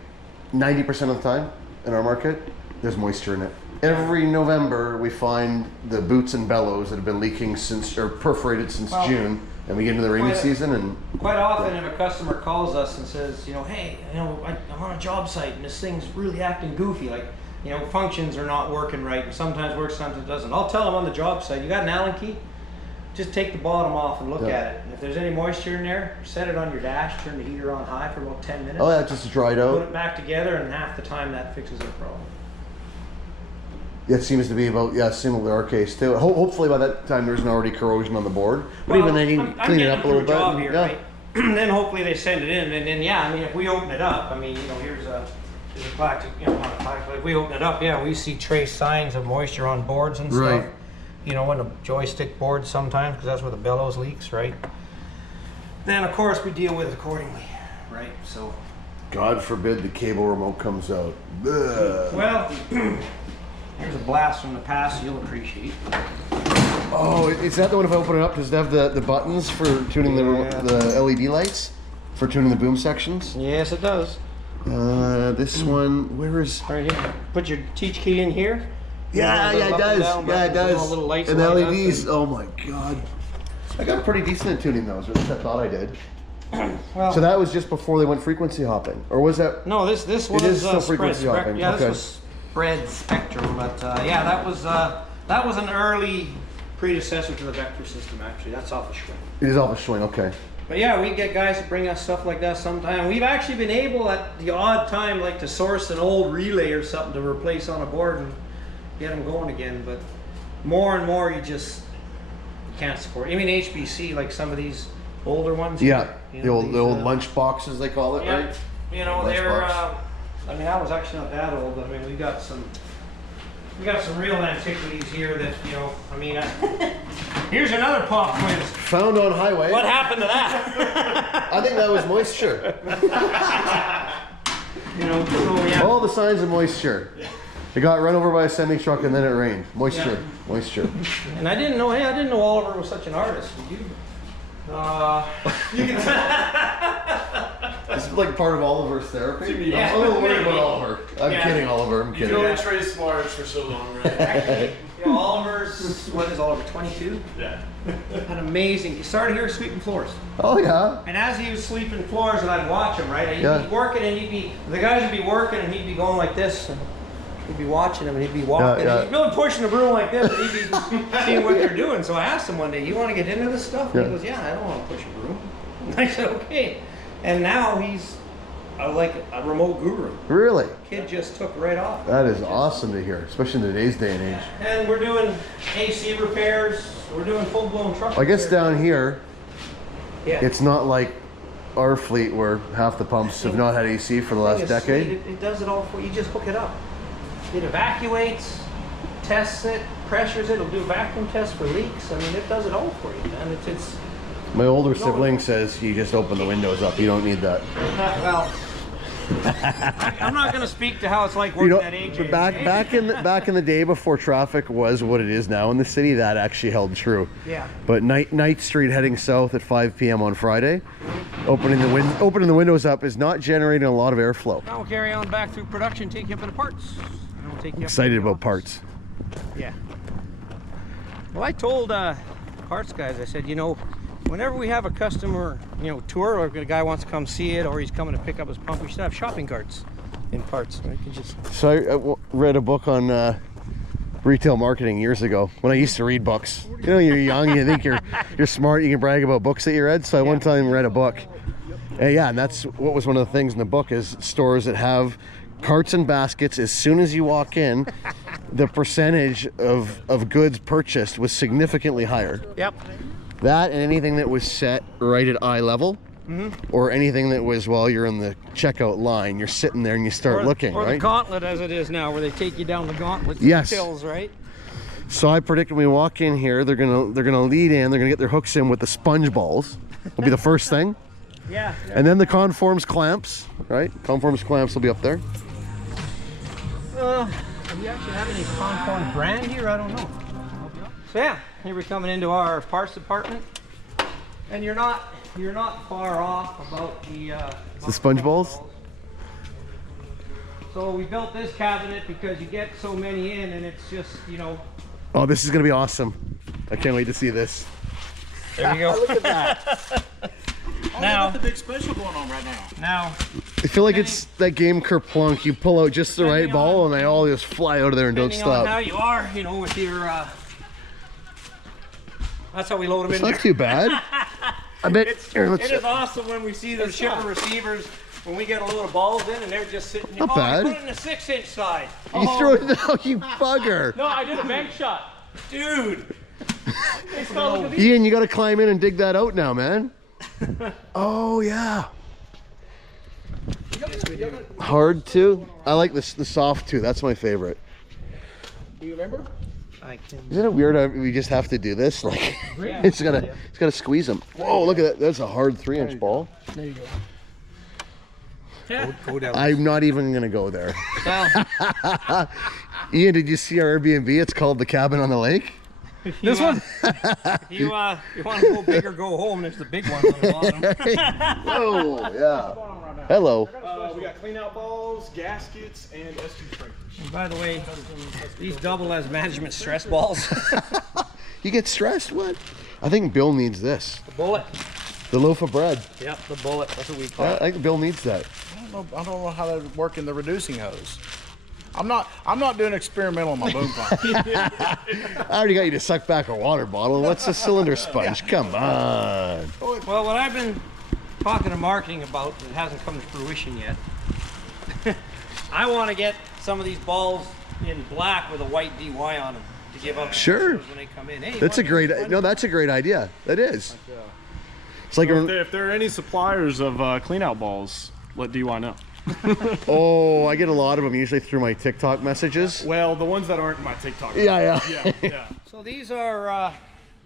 90% of the time in our market, there's moisture in it. Every November, we find the boots and bellows that have been leaking since, or perforated since June, and we get into the rainy season and... Quite often if a customer calls us and says, you know, hey, you know, I'm on a job site and this thing's really acting goofy, like, you know, functions are not working right, and sometimes works, sometimes it doesn't. I'll tell them on the job site, you got an Allen key? Just take the bottom off and look at it. And if there's any moisture in there, set it on your dash, turn the heater on high for about 10 minutes. Oh yeah, just dried Put out. it back together, and half the time that fixes the problem. It seems to be about, similar to our case too. Hopefully by that time there's already corrosion on the board. But even then you can clean it up a little bit. Job here, Yeah. right? Then hopefully they send it in, and then I mean, if we open it up, I mean, you know, here's a plastic, you know, not a plastic, if we open it up, we see trace signs of moisture on boards and stuff. Right. You know, in the joystick boards sometimes, because that's where the bellows leaks, right? Then of course we deal with it accordingly, right? So. God forbid the cable remote comes out. Ugh. Well, here's a blast from the past you'll appreciate. Oh, is that the one if I open it up? Does it have the buttons for tuning the LED lights? For tuning the boom sections? Yes, it does. This one, where is... Right here. Put your teach key in here. Yeah, it does. Yeah, it does. Little lights and light up LEDs. Oh my God. I got pretty decent at tuning those, or at least I thought I did. Well, So that was just before they went frequency hopping, or was that? no, this was is still spread frequency hopping, Yeah, okay. this was spread spectrum, but yeah, that was an early predecessor to the vector system. Actually, that's off of Schwinn. It is off a swing. Okay. But yeah, we get guys that bring us stuff like that sometime. We've actually been able at the odd time, like, to source an old relay or something to replace on a board and get them going again. But more and more, you can't support. I mean, HBC, like some of these older ones. Yeah, you the know, old these, lunch boxes they call it, yeah, right? you know, Lunch they're. box. I mean, I was actually not that old, but I mean, we got some real antiquities here that, you know. I mean, here's another pop quiz. Found on highway. What happened to that? I think that was moisture. You know, so yeah. All the signs of moisture. It got run over by a semi truck and then it rained. Moisture, moisture. And I didn't know. Hey, I didn't know Oliver was such an artist. Did you? You can This is like part of Oliver's therapy. Yeah. I'm a little worried about Oliver. I'm Yeah. kidding, Oliver. I'm You kidding. can only trace marks for so long, right? actually, you know, Oliver's, what is Oliver, 22? Yeah. An amazing. He started here sweeping floors. Oh yeah. And as he was sweeping floors, and I'd watch him, right? And he'd Yeah. be working, and the guys would be working, and he'd be going like this. And he'd be watching him, and he'd be walking. Yeah, yeah. He'd be really pushing the broom like this, and he'd be seeing what they're doing. So I asked him one day, "You want to get into this stuff?" And he Yeah. goes, "Yeah, I don't want to push a broom." And I said, "Okay." And now he's like a remote guru. Really? Kid just took right off. That is awesome to hear, especially in today's day and age. And we're doing AC repairs. We're doing full-blown truck I guess repairs. down here, Yeah. it's not like our fleet where half the pumps have not had AC for the last It's decade. sweet. It does it all for you. You just hook it up. It evacuates, tests it, pressures it. It'll do vacuum tests for leaks. I mean, it does it all for you, man. It's My older sibling says you just open the windows up. You don't need that. well. I'm not going to speak to how it's like You working know, at AJ. but back in the day before traffic was what it is now in the city, that actually held true. Yeah. But Night Street heading south at 5 p.m. on Friday, opening the windows up is not generating a lot of airflow. Now we'll carry on back through production, take you up to the parts. And we'll take you up Excited to the about office. parts. Yeah. Well, I told parts guys, I said, you know, whenever we have a customer, you know, tour, or a guy wants to come see it, or he's coming to pick up his pump, we should have shopping carts in parts. We can just. So I read a book on retail marketing years ago when I used to read books. You know, you're young, you think you're smart, you can brag about books that you read. So I one time read a book. And that's what was one of the things in the book is stores that have carts and baskets. As soon as you walk in, the percentage of goods purchased was significantly higher. Yep. That and anything that was set right at eye level or anything that was while you're in the checkout line, you're sitting there and you start looking, or right? the gauntlet as it is now, where they take you down the gauntlet. Yes. Hills, right? So I predict when we walk in here, they're gonna lead in. They're gonna get their hooks in with the sponge balls. Will be the first thing, Yeah. and then the conforms clamps. Right? Conforms clamps will be up there. Do we actually have any Conform brand here? I don't know. So yeah, here we're coming into our parts department, and you're not far off about The sponge balls. So we built this cabinet because you get so many in, and it's just, you know. Oh, this is gonna be awesome. I can't wait to see this. There you go. Look at that. Now, the big special going on right now. now, I feel like it's that game Kerplunk. You pull out just the right Depending ball, on- and they all just fly out of there and don't depending on how stop. you are, you know, with your. That's how we load them It's in. not too bad. I bet. Here, let's It is awesome when we see the shipper receivers. When we get a load of balls in and they're just sitting there. Not Oh, bad. I put it in the 6-inch side. You throw it out, you bugger. No, I did a bank shot. Dude. Ian, you got to climb in and dig that out now, man. Oh yeah. Hard too. I like the soft too. That's my favorite. Do you remember? I can. Isn't it weird how we just have to do this? Like, it's gotta squeeze them. Whoa, look at that. That's a hard 3-inch ball. There you go. Yeah. Go down. I'm not even gonna go there. Well, Ian, did you see our Airbnb? It's called the Cabin on the Lake. this one. You want to go big or go home? There's the big ones on the bottom. Whoa, yeah. Hello. We got clean out balls, gaskets, and S2 trays. And by the way, these double as management stress balls. You get stressed? What? I think Bill needs this. The bullet. The loaf of bread. Yep, the bullet. That's what we call I it. think Bill needs that. I don't know how to work in the reducing hose. I'm not doing experimental on my boom pump. I already got you to suck back a water bottle. What's a cylinder sponge? Come on. Well, what I've been talking to marketing about that hasn't come to fruition yet. I want to get some of these balls in black with a white DY on them to give up Sure. when they come in. Hey, That's a want great. this one? No, that's a great idea. That is. It's like If there are any suppliers of clean out balls, let DY know. oh, I get a lot of them usually through my TikTok messages. Well, the ones that aren't my TikTok. Yeah. Yeah. So these are,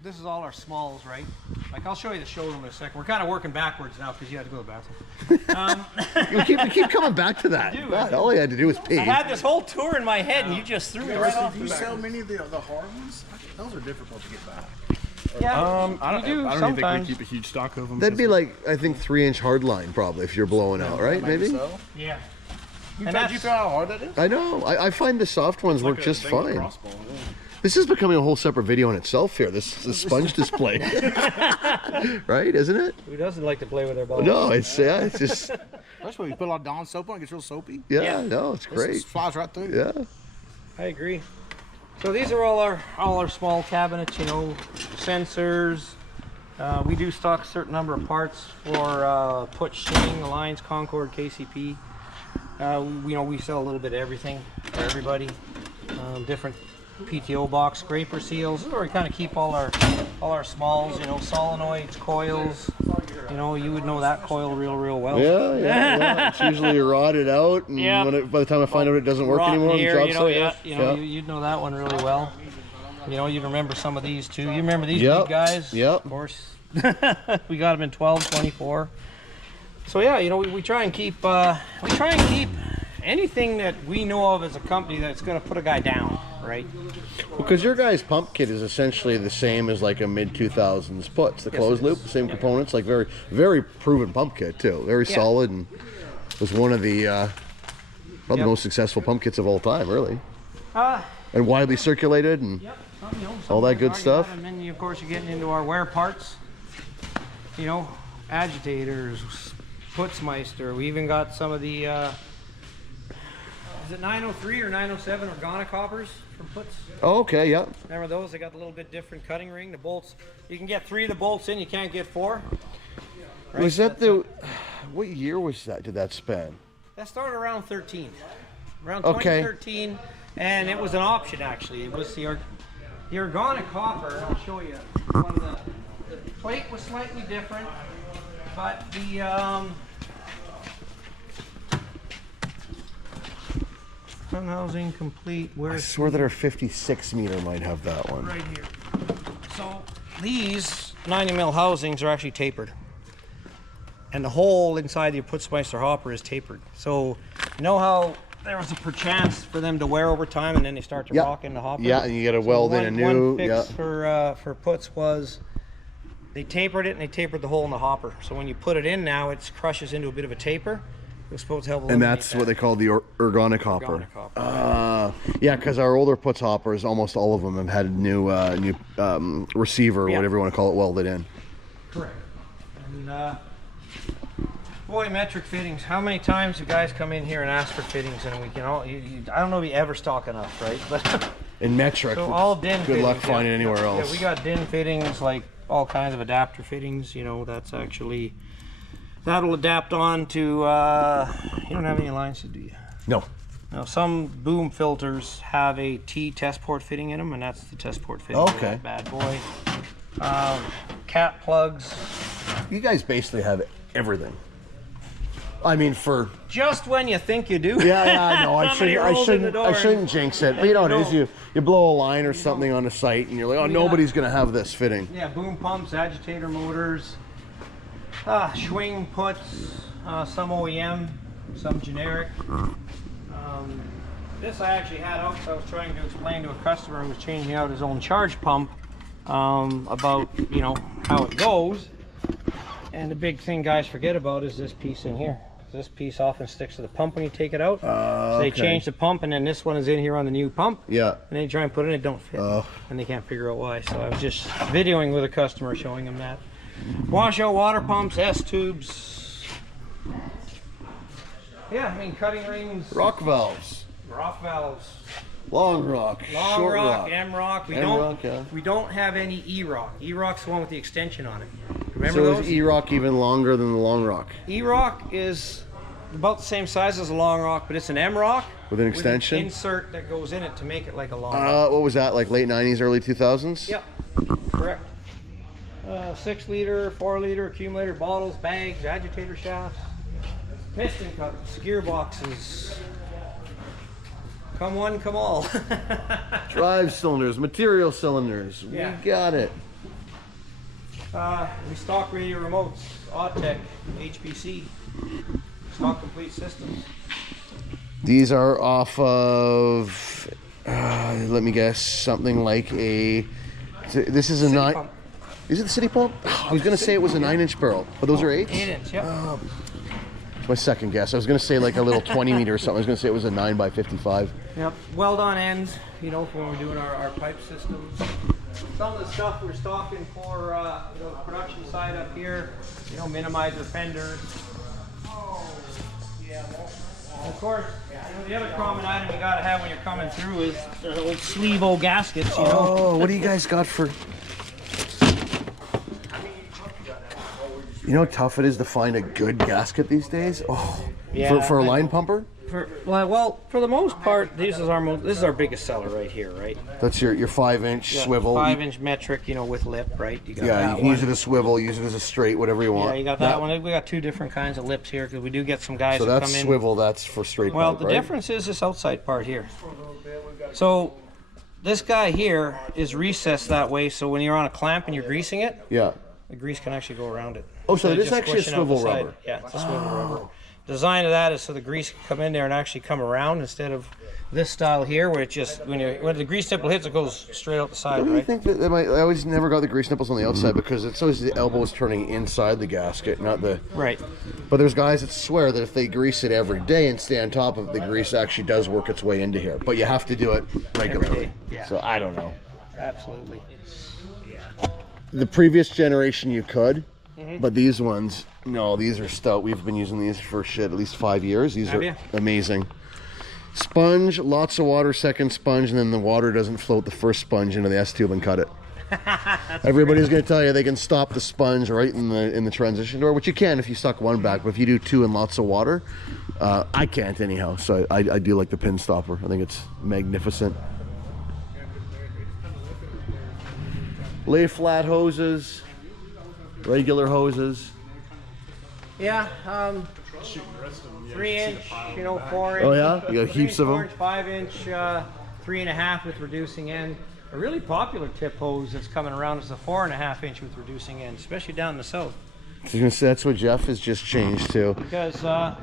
this is all our smalls, right? Like, I'll show you the showroom in a second. We're kind of working backwards now because you had to go to the bathroom. We keep coming back to that. do. God, all I had to do was pee. I had this whole tour in my head, and you just threw me right off Do the you back. sell many of the hard ones? Those are difficult to get back. Yeah, I don't we do even sometimes. think we keep a huge stock of them. That'd be like, I think 3-inch hard line probably if you're blowing out, right? Maybe. So. Yeah. You And feel you feel how hard that is? I know. I find the soft ones work just fine. Crossbow, yeah. This is becoming a whole separate video in itself here. This sponge display, right? Isn't it? Who doesn't like to play with their balls? No, it's it's just That's when you put a lot of Dawn soap on, it gets real soapy. yeah. No, it's This great. flies right through. Yeah. I agree. So these are all our small cabinets, you know, sensors. We do stock a certain number of parts for Put Shing, Alliance, Concord, KCP. We sell a little bit of everything for everybody. Different PTO box, scraper seals. This is where we kind of keep all our smalls, you know, solenoids, coils. You know, you would know that coil real well. Yeah. It's usually rotted out, and Yeah. by the time I find out it doesn't work Rotten anymore, here, the you job know, site, yeah, you'd know that one really well. You know, you'd remember some of these too. You remember these Yep, big guys? yep. Of course. We got them in 12, 24. So yeah, you know, we try and keep anything that we know of as a company that's going to put a guy down, right? Because your guys' pump kit is essentially the same as like a mid-2000s Putz. The closed loop, the same components, like very, very proven pump kit too. Very Yeah. solid, and was one of the probably Yep. most successful pump kits of all time, really, Uh, and widely circulated. And Yep. You know, All that some good argue stuff. that, and then, of course, you're getting into our wear parts. You know, agitators, Putzmeister. We even got some of the, is it 903 or 907 Organa coppers from Putz? oh, okay, yeah. Remember those? They got a little bit different cutting ring. The bolts, you can get 3 of the bolts in, you can't get 4. Right? Was that the? What year was that? Did that span? That started around 13. Around Okay. 2013. And it was an option, actually. It was the Organa copper. I'll show you. The plate was slightly different. but the sun housing complete. I Where's swear that our 56 meter might have that one. right here? So these 90 mil housings are actually tapered, and the hole inside the Putzmeister hopper is tapered. So you know how there was a perchance for them to wear over time, and then they start to Yeah. rock in the hopper. Yeah, and you got to weld in a new. One fix Yeah. for Putz was they tapered it, and they tapered the hole in the hopper. So when you put it in now, it crushes into a bit of a taper. It was supposed to help. And that's what they call the ergonic hopper. Ergonic hopper. Yeah, because our older Putz hoppers, almost all of them have had a new receiver, or Yeah. whatever you want to call it, welded in. Correct. And boy, metric fittings. How many times do guys come in here and ask for fittings, and we can all? I don't know if you ever stock enough, right? But In metric. so all DIN Good fittings. luck finding anywhere else. Yeah, we got DIN fittings, like all kinds of adapter fittings. You know, that's actually that'll adapt on to. You don't have any alliances, do you? No. Now, some boom filters have a T test port fitting in them, and that's the test port fitting. for Okay. that bad boy. Cat plugs. You guys basically have everything. I mean, for Just when you think you do. yeah, I know. Somebody rolls in the door I and- shouldn't jinx it. But you know what it is? No. You blow a line or something on the site, and you're like, oh, We nobody's gonna have this fitting. Yeah, boom pumps, agitator motors, swing puts, some OEM, some generic. This I actually had out, so I was trying to explain to a customer who was changing out his own charge pump about, you know, how it goes. And the big thing guys forget about is this piece in here. This piece often sticks to the pump when you take it out. So they Okay. change the pump, and then this one is in here on the new pump. Yeah. And then you try and put it in, it don't fit. And they can't figure out why. So I was just videoing with a customer, showing him that. Washout water pumps, S-tubes. Yeah, I mean cutting rings, Rock valves, rock valves, long rock, long short rock, M-rock. We M-rock, yeah. don't have any E-rock. E-rock's the one with the extension on it. Remember So those? is E-rock even longer than the long rock? E-rock is about the same size as a long rock, but it's an M-rock With an extension? insert that goes in it to make it like a long rock. What was that, like late 90s, early 2000s? Yep, correct. 6 liter, 4 liter accumulator bottles, bags, agitator shafts, piston cutters, gearboxes. Come one, come all. Drive cylinders, material cylinders. Yeah. We got it. We stock radio remotes, Autech, HPC, stock complete systems. These are off of, let me guess, something like a, this is a City 9, pump. is it the city pump? I was going to say it was a 9-inch barrel, but those are 8s? 8-inch, yep. It's my second guess. I was going to say like a little 20 meter or something. I was going to say it was a 9x55. Yep, weld on ends, you know, for when we're doing our pipe systems. Some of the stuff we're stocking for, you know, the production side up here, you know, minimizer fenders. And of course, you know, the other common item you gotta have when you're coming through is the old sleeve-o gaskets, you know. Oh, what do you guys got for? You know how tough it is to find a good gasket these days? Oh, Yeah, for a I line know. pumper? Well, for the most part, this is our biggest seller right here, right? That's your 5-inch swivel. 5-inch metric, you know, with lip, right? You got Yeah, that you can one. use it as swivel, use it as a straight, whatever you want. Yeah, you got that one. We got 2 different kinds of lips here because we do get some guys So that that's come in. swivel, that's for straight Well, pipe, the right? difference is this outside part here. So this guy here is recessed that way, so when you're on a clamp and you're greasing it, Yeah. the grease can actually go around it. Oh, so Instead it of is just actually a squishing out the swivel side. rubber. Yeah, it's a swivel rubber. Design of that is so the grease can come in there and actually come around instead of this style here, where it just when the grease nipple hits, it goes straight out the side, Don't you right? think that they might, I always never got the grease nipples on the outside because it's always the elbows turning inside the gasket, not the. Right. But there's guys that swear that if they grease it every day and stay on top of it, the grease actually does work its way into here. But you have to do it regularly. day, yeah. So I don't know. Absolutely. The previous generation you could, Mm-hmm. but these ones, no, these are stout. We've been using these for at least 5 years. These Have are ya? amazing. Sponge, lots of water, second sponge, and then the water doesn't float the first sponge into the S-tube and cut it. Everybody's going to tell you they can stop the sponge right in the transition door, which you can if you suck one back, but if you do 2 and lots of water, I can't anyhow. So I do like the pin stopper. I think it's magnificent. Lay flat hoses, regular hoses. Yeah, Shoot, the rest of them, yeah, 3 you can see inch, the pile you know, back. 4 inch. Oh yeah, you got 3 heaps inch, of 4 them. inch, 5 inch, 3.5 with reducing end. A really popular tip hose that's coming around is the 4.5 inch with reducing end, especially down in the south. I was gonna say that's what Jeff has just changed to. Because I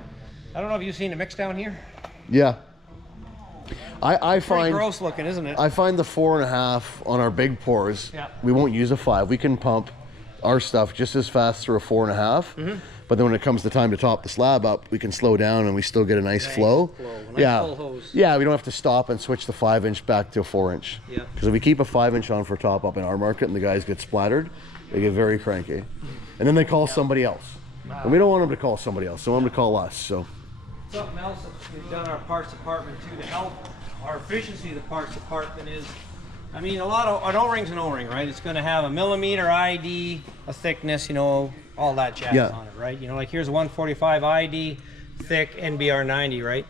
don't know if you've seen the mix down here. Yeah. I Pretty find gross looking, isn't it? I find the 4.5 on our big pours. Yeah. We won't use a 5. We can pump our stuff just as fast through a 4.5. But then when it comes to time to top the slab up, we can slow down and we still get a nice flow. Nice Yeah. full hose. Yeah, we don't have to stop and switch the 5 inch back to a 4 inch. Yeah. Because if we keep a 5 inch on for top up in our market and the guys get splattered, they get very cranky. And then they call somebody else. And we don't want them to call somebody else. So we want them to call us. So Something else that we've done in our parts department too to help our efficiency of the parts department is, I mean, a lot of an O-ring's an O-ring, right? It's going to have a millimeter ID, a thickness, you know, all that jazz Yeah. on it, right? You know, like here's a 145 ID, thick NBR 90, right?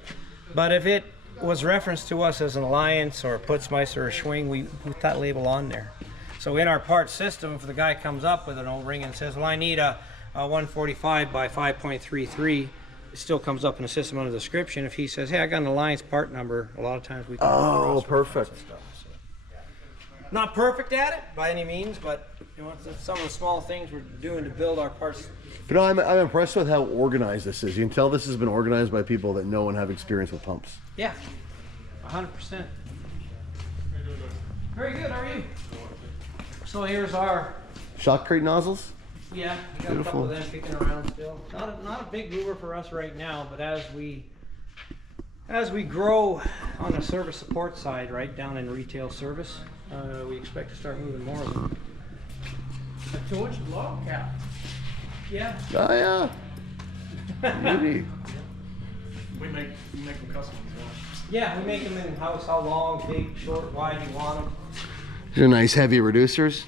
But if it was referenced to us as an Alliance or a Putzmeister or a Schwing, we put that label on there. So in our parts system, if the guy comes up with an O-ring and says, well, I need a 145 by 5.33, it still comes up in the system under the description. If he says, hey, I got an Alliance part number, a lot of times we can perfect. not perfect at it by any means, but you know, it's some of the small things we're doing to build our parts. But no, I'm impressed with how organized this is. You can tell this has been organized by people that know and have experience with pumps. Yeah, 100%. Very good. How are you? So here's our. Shock crate nozzles? Yeah, we got a couple of them kicking around still. Not a big mover for us right now, but as we grow on the service support side, right down in retail service, we expect to start moving more of them. A 2-inch log cap. Yeah. Oh yeah. Maybe. We make them custom as well. Yeah, we make them in house. How long, big, short, wide you want them? These are nice heavy reducers.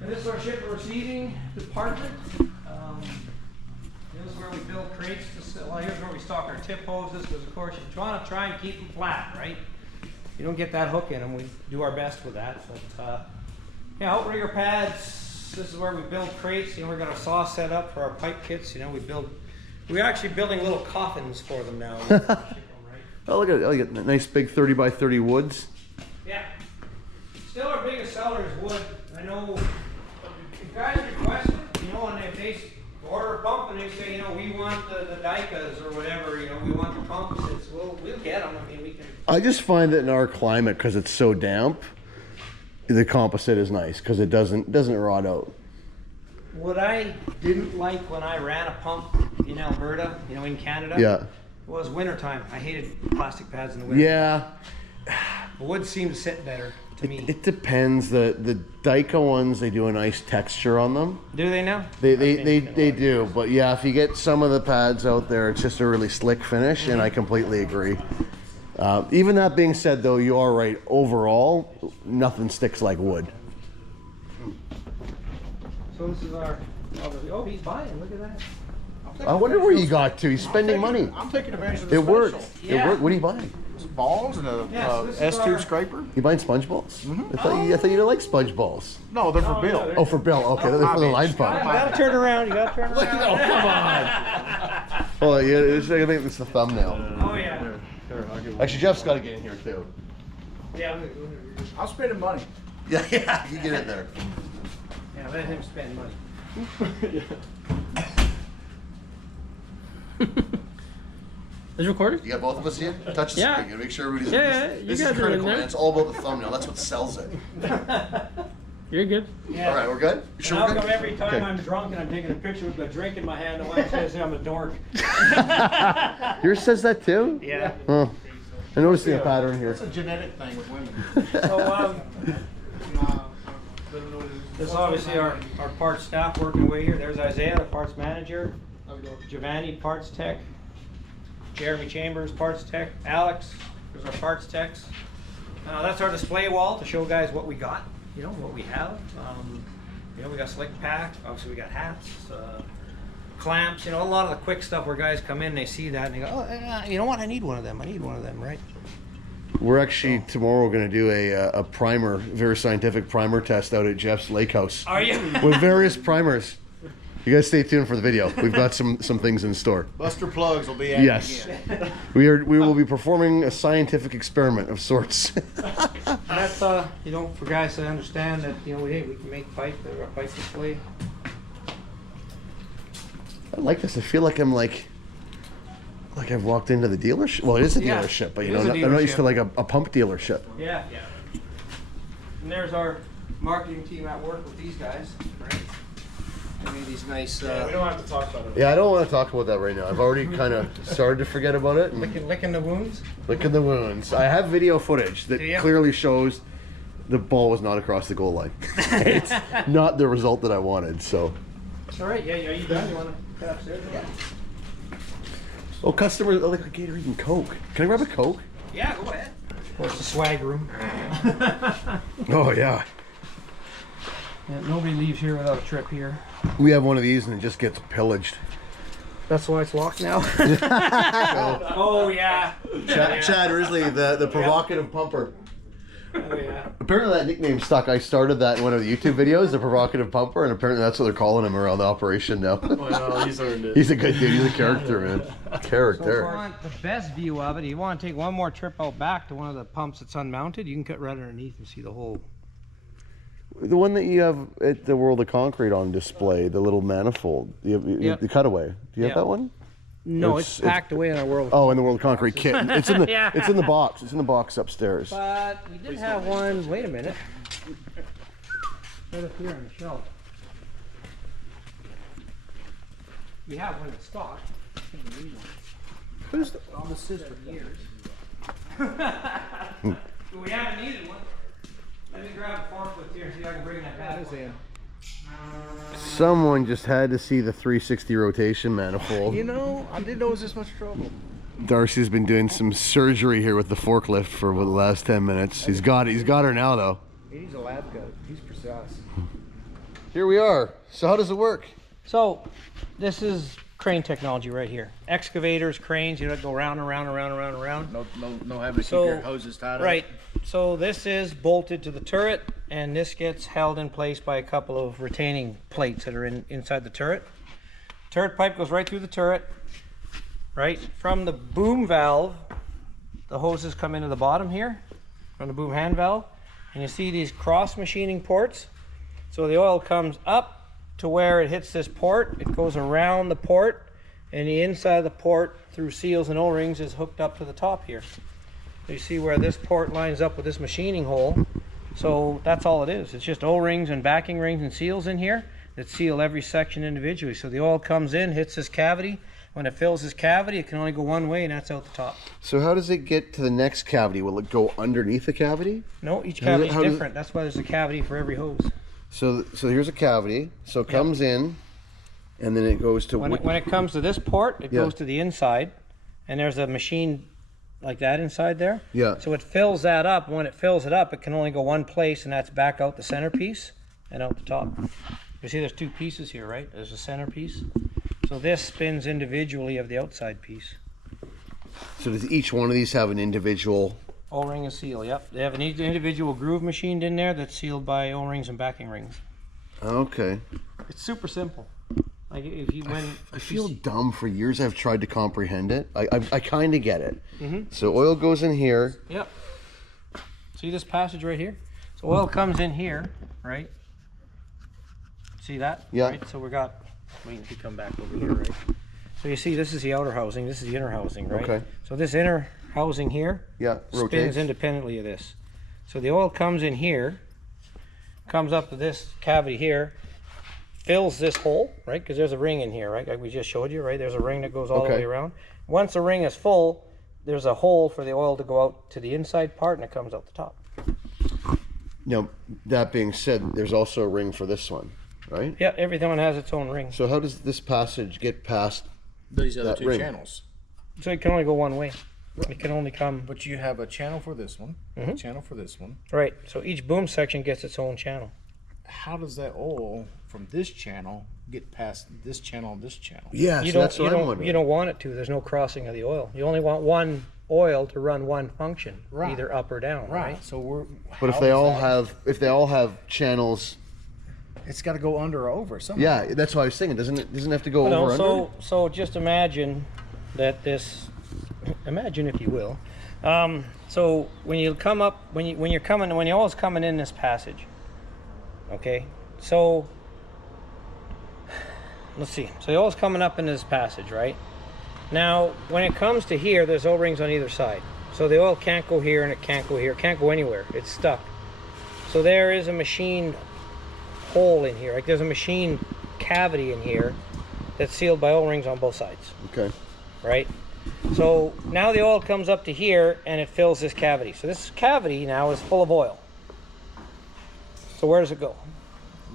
And this is our ship and receiving department. This is where we build crates. Well, here's where we stock our tip hoses, because of course you want to try and keep them flat, right? You don't get that hook in them. We do our best with that. But yeah, outrigger pads. This is where we build crates. You know, we've got a saw set up for our pipe kits. You know, we're actually building little coffins for them now. Oh, look at nice big 30 by 30 woods. Yeah. Still our biggest seller is wood. I know guys request it, you know, and if they order a pump and they say, you know, we want the Daikas or whatever, you know, we want the pumps, we'll get them. I mean, we can. I just find that in our climate, because it's so damp, the composite is nice because it doesn't rot out. What I didn't like when I ran a pump in Alberta, you know, in Canada, Yeah. was wintertime. I hated plastic pads in the winter. Yeah. Wood seemed to sit better to me. It depends. The Daika ones, they do a nice texture on them. Do they now? They do, but yeah, if you get some of the pads out there, it's just a really slick finish, and I completely agree. Even that being said, though, you are right. Overall, nothing sticks like wood. So this is our. Oh, he's buying. Look at that. I wonder where you got to. He's spending money. I'm taking advantage of the It special. worked. It Yeah. worked. What are you buying? Balls and a Yeah, so this is S2 our- scraper. You buying sponge balls? I thought you didn't like sponge balls. No, they're for Bill. Oh, for Bill. Okay, they're for the line pump. You gotta turn around. You gotta turn around. Oh, come on. Oh, yeah, it's the thumbnail. Oh yeah. Actually, Jeff's got to get in here too. Yeah. I'm spending money. Yeah, you get in there. Yeah. Let him spend money. Is it recorded? You got both of us here? Touch the Yeah. screen. Gotta make sure everybody's Yeah, this, you this guys is are in critical, there. man. It's all about the thumbnail. That's what sells it. You're good. Yeah. All right, we're good? You sure How we're come good? every time Okay. I'm drunk and I'm taking a picture with a drink in my hand, the wife says I'm a dork? Yours says that too? Yeah. Huh. I noticed the pattern here. It's a genetic thing with women. So this is obviously our parts staff working away here. There's Isaiah, the parts manager. Giovanni, parts tech. Jeremy Chambers, parts tech. Alex, there's our parts techs. That's our display wall to show guys what we got, you know, what we have. You know, we got slick pack, obviously we got hats, clamps, you know, a lot of the quick stuff where guys come in, they see that and they go, oh, you know what, I need one of them, right? We're actually tomorrow going to do a primer, very scientific primer test out at Jeff's lake house Are you? with various primers. You guys stay tuned for the video. We've got some things in store. Buster Plugs will be at Yes, we will be performing a scientific experiment of sorts. That's for guys to understand that we can make pipe or a pipe display. I like this. I feel like I'm like I've walked into the dealership. Well, it is a dealership, but it is a I'm not used to dealership. like a pump dealership. Yeah. And there's our marketing team at work with these guys, right? I mean, these nice. We don't have to talk about it. Yeah, I don't want to talk about that right now. I've already kind of started to forget about it. And Licking the wounds. licking the wounds. I have video footage that clearly shows the ball was not across the goal line. It's not the result that I wanted. So. All right. Yeah. Are you done? You want to cut upstairs? Yeah. Oh, customers like a Gatorade and Coke. Can I grab a Coke? Yeah. Go ahead. Well, it's the swag room. Oh yeah. Yeah, nobody leaves here without a trip here. We have one of these and it just gets pillaged. That's why it's locked now. Oh yeah. Chad Risley, the provocative pumper. Oh yeah. Apparently that nickname stuck. I started that in one of the YouTube videos, the provocative pumper, and apparently that's what they're calling him around the operation now. Well, he's earned it. He's a good dude. He's a character, man. So if you Character. want the best view of it, you want to take one more trip out back to one of the pumps that's unmounted, you can cut right underneath and see the whole. The one that you have at the World of Concrete on display, the little manifold, the cutaway. Do you have Yep. that one? No, It's- it's packed away in our world. Oh, in the World of Concrete kit. It's in the Yeah. it's in the box. It's in the box upstairs. But we did have one. Wait a minute. Right up here on the shelf. We have one in stock. Who's the, On the system years. But we haven't needed one. Let me grab a forklift here and see if I can bring that back. someone just had to see the 360 rotation manifold. You know, I didn't know it was this much trouble. Darcy's been doing some surgery here with the forklift for the last 10 minutes. He's got her now though. He needs a lab coat. He's precise. Here we are. So how does it work? So, this is crane technology right here. Excavators, cranes, you know, go round and round and round and round and round. No having to So, keep your hoses tied up. Right. So this is bolted to the turret, and this gets held in place by a couple of retaining plates that are inside the turret. Turret pipe goes right through the turret. Right from the boom valve, the hoses come into the bottom here from the boom hand valve, and you see these cross machining ports. So the oil comes up to where it hits this port. It goes around the port, and the inside of the port through seals and O-rings is hooked up to the top here. You see where this port lines up with this machining hole. So that's all it is. It's just O-rings and backing rings and seals in here that seal every section individually. So the oil comes in, hits this cavity. When it fills this cavity, it can only go one way, and that's out the top. So how does it get to the next cavity? Will it go underneath the cavity? No, each How does cavity it- how is does it- different. That's why there's a cavity for every hose. So here's a cavity. So it comes in, and then it goes to. When it comes to this port, it Yeah. goes to the inside, and there's a machine like that inside there. Yeah. So it fills that up. When it fills it up, it can only go one place, and that's back out the centerpiece and out the top. You see there's two pieces here, right? There's a centerpiece. So this spins individually of the outside piece. So does each one of these have an individual? O-ring and seal, yep. They have an individual groove machined in there that's sealed by O-rings and backing rings. Okay. It's super simple. Like if you I feel dumb. For years I've tried to comprehend it. I kind of get it. Mm-hmm. So oil goes in here. Yep. See this passage right here? So oil comes in here, right? See that? Yeah. Right? So we got, wait until you come back over here, right? So you see this is the outer housing, this is the inner housing, right? Okay. So this inner housing here Yeah. spins Rotates. independently of this. So the oil comes in here, comes up to this cavity here, fills this hole, right? Because there's a ring in here, right? Like we just showed you, right? There's a ring that goes all the Okay. way around. Once the ring is full, there's a hole for the oil to go out to the inside part, and it comes out the top. Now that being said, there's also a ring for this one, right? Yeah, everything has its own ring. So how does this passage get past? These other That two ring. channels. So it can only go one way. It can only come, But you have a channel for this one, a channel for this one. right. So each boom section gets its own channel. How does that oil from this channel get past this channel and this channel? Yeah. You So that's don't, what you I'm don't, wondering. you don't want it to. There's no crossing of the oil. You only want one oil to run one function, Right. either up or down, right? So we're. But if how they does all that- have, if they all have channels It's got to go under or over somehow. Yeah, that's what I was thinking. Doesn't it have to go You know, over under? so just imagine that this, imagine if you will. So when you come up, when the oil's coming in this passage, okay? So let's see. So the oil's coming up in this passage, right? Now, when it comes to here, there's O-rings on either side. So the oil can't go here and it can't go here. It can't go anywhere. It's stuck. So there is a machine hole in here. Like there's a machine cavity in here that's sealed by O-rings on both sides. Okay. Right? So now the oil comes up to here and it fills this cavity. So this cavity now is full of oil. So where does it go?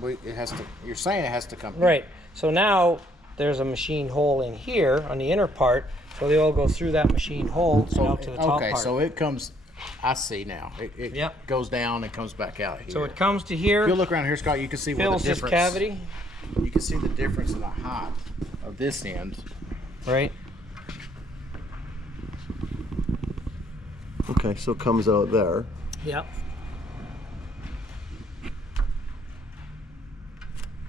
It has to. You're saying it has to come. Right. So now there's a machine hole in here on the inner part. So the oil goes through that machine hole and out to the top Okay, part. so it comes. I see now. It Yep. goes down and comes back out here. So it comes to here, If you look around here, Scott, you can see where the fills this difference. cavity, You can see the difference in the height of this end. right? Okay, so it comes out there. Yep.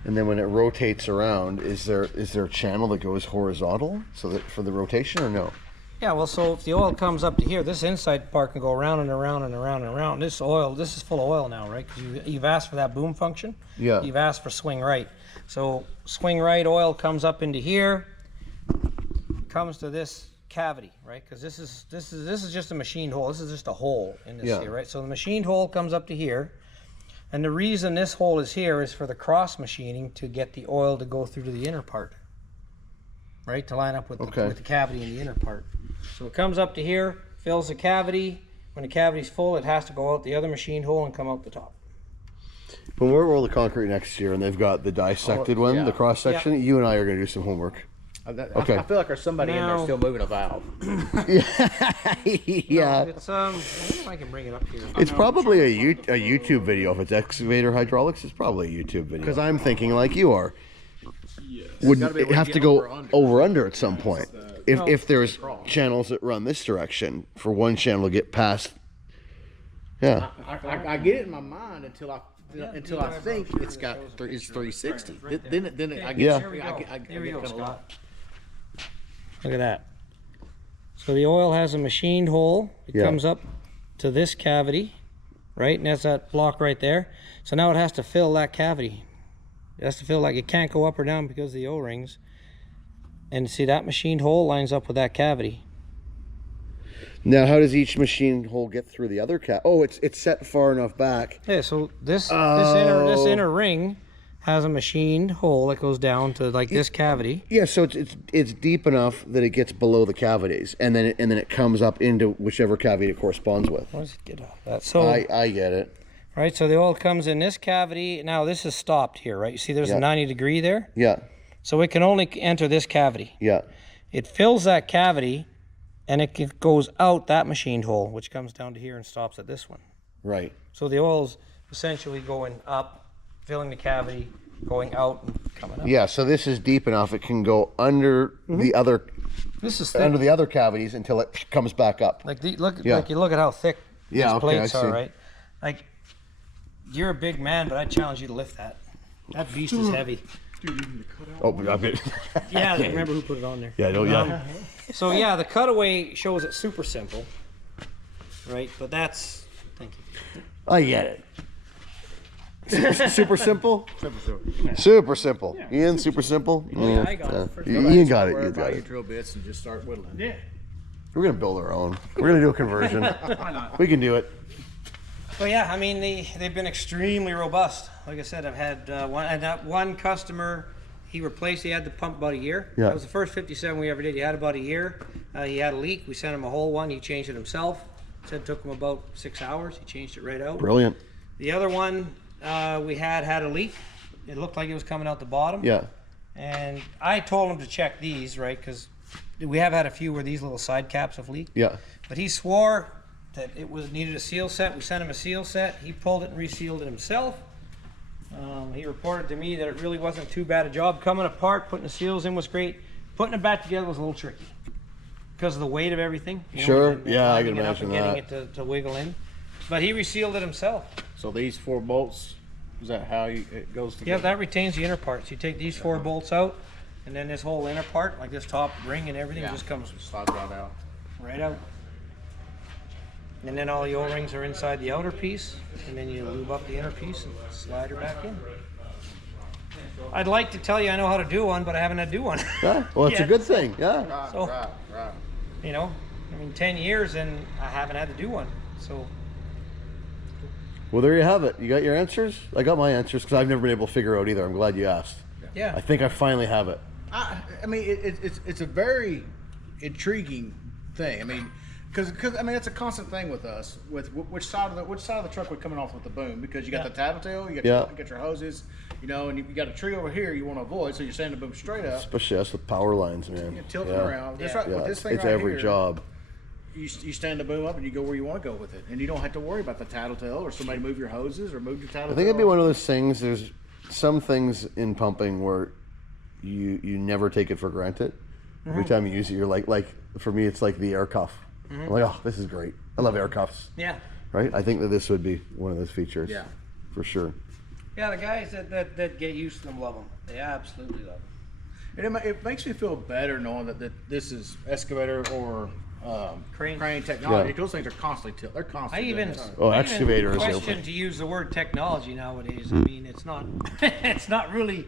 And then when it rotates around, is there a channel that goes horizontal so that for the rotation or no? Yeah, well, so if the oil comes up to here, this inside part can go around and around and around and around. This is full of oil now, right? Because you've asked for that boom function. Yeah. You've asked for swing right. So swing right oil comes up into here, comes to this cavity, right? Because this is just a machined hole. This is just a hole in this here, right? So the machined hole comes up to here. And the reason this hole is here is for the cross machining to get the oil to go through to the inner part, right? To line up with, with the cavity in the inner part. So it comes up to here, fills the cavity. When the cavity's full, it has to go out the other machined hole and come out the top. When we roll the concrete next year and they've got the dissected one, yeah. the cross section, you and I are going to do some homework. Okay. I feel like there's somebody in there Now- still moving a valve. Yeah. It's I wonder if I can bring it up here. It's probably a YouTube video. If it's excavator hydraulics, it's probably a YouTube video. Because I'm thinking like you are. Would it have to go over under at some point? If there's channels that run this direction, for one channel to get past. Yeah. I get it in my mind until I think it's 360. Then I get Yeah. Here we go. Here we go, kinda Scott. Look at that. So the oil has a machined hole. It comes up to this cavity, right? And that's that block right there. So now it has to fill that cavity. It has to feel like it can't go up or down because of the O-rings. And see, that machined hole lines up with that cavity. Now, how does each machine hole get through the other cap? Oh, it's set far enough back. Yeah, so this inner ring has a machined hole that goes down to like this cavity. Yeah, so it's deep enough that it gets below the cavities, and then it comes up into whichever cavity it corresponds with. How does it get off that? So I get it. right, so the oil comes in this cavity. Now this is stopped here, right? You see there's a 90-degree there? Yeah, So it can only enter this cavity. yeah. It fills that cavity and it goes out that machined hole, which comes down to here and stops at this one. Right. So the oil's essentially going up, filling the cavity, going out and coming up. Yeah, so this is deep enough it can go under the other This is thick. under the other cavities until it comes back up. Like you look at how thick Yeah, these okay, plates I are, see. right? Like you're a big man, but I challenge you to lift that. That beast is heavy. Oh, I bet. Yeah, I remember who put it on there. Yeah, I know. Yeah. So yeah, the cutaway shows it super simple, right? But that's, thank you. I get it. Super simple. Super simple. Ian, super simple. Yeah, I got it. First Ian got it. Worry Ian got about your it. drill bits and just start whittling. Yeah. We're gonna build our own. We're gonna do a conversion. We can do it. Well, yeah, I mean they've been extremely robust. Like I said, I've had one customer. He had the pump about a year. Yeah. That was the first 57 we ever did. He had about a year. He had a leak. We sent him a whole one. He changed it himself. Said it took him about 6 hours. He changed it right out. Brilliant. The other one we had a leak. It looked like it was coming out the bottom. Yeah. And I told him to check these, right? Because we have had a few where these little side caps have leaked. Yeah. But he swore that it needed a seal set. We sent him a seal set. He pulled it and resealed it himself. He reported to me that it really wasn't too bad a job. Coming apart, putting the seals in was great. Putting it back together was a little tricky because of the weight of everything. Sure. and Yeah, I can lining it up imagine and that. getting it to wiggle in. But he resealed it himself. So these 4 bolts Is that how it goes together? Yeah, that retains the inner parts. You take these 4 bolts out, and then this whole inner part, like this top ring and everything, just comes Slides right out. right out. And then all the O-rings are inside the outer piece, and then you lube up the inner piece and slide her back in. I'd like to tell you I know how to do one, but I haven't had to do one. Yeah, well, it's a Yeah. good thing. Yeah. Right, So- right, right. You know, I mean, 10 years and I haven't had to do one. So Well, there you have it. You got your answers? I got my answers because I've never been able to figure out either. I'm glad you asked. yeah, I think I finally have it. I mean, it's a very intriguing thing. I mean, because I mean, it's a constant thing with us. With which side of the truck we're coming off with the boom? Because you got Yeah. the tattletale, you got Yeah. you got your hoses, you know, and you got a tree over here you want to avoid, so you're sanding the boom straight up, Especially us with power lines, man. you're tilting Yeah. around. This Yeah. right, Yeah, with this thing it's right every here, job. You stand the boom up and you go where you want to go with it, and you don't have to worry about the tattletale or somebody move your hoses or move your tattletale. I think it'd be one of those things. There's some things in pumping where you never take it for granted. Every time you use it, you're like for me, it's like the air cuff. I'm like, oh, this is great. I love air cuffs. yeah. Right? I think that this would be one of those features. Yeah. For sure. Yeah, the guys that get used to them love them. They absolutely love them. And it makes me feel better knowing that this is excavator or Crane. technology. Yeah. Those things are constantly they're I constantly. even doing this. Oh, I excavators even are- question to use the word technology nowadays. I mean, it's not it's not really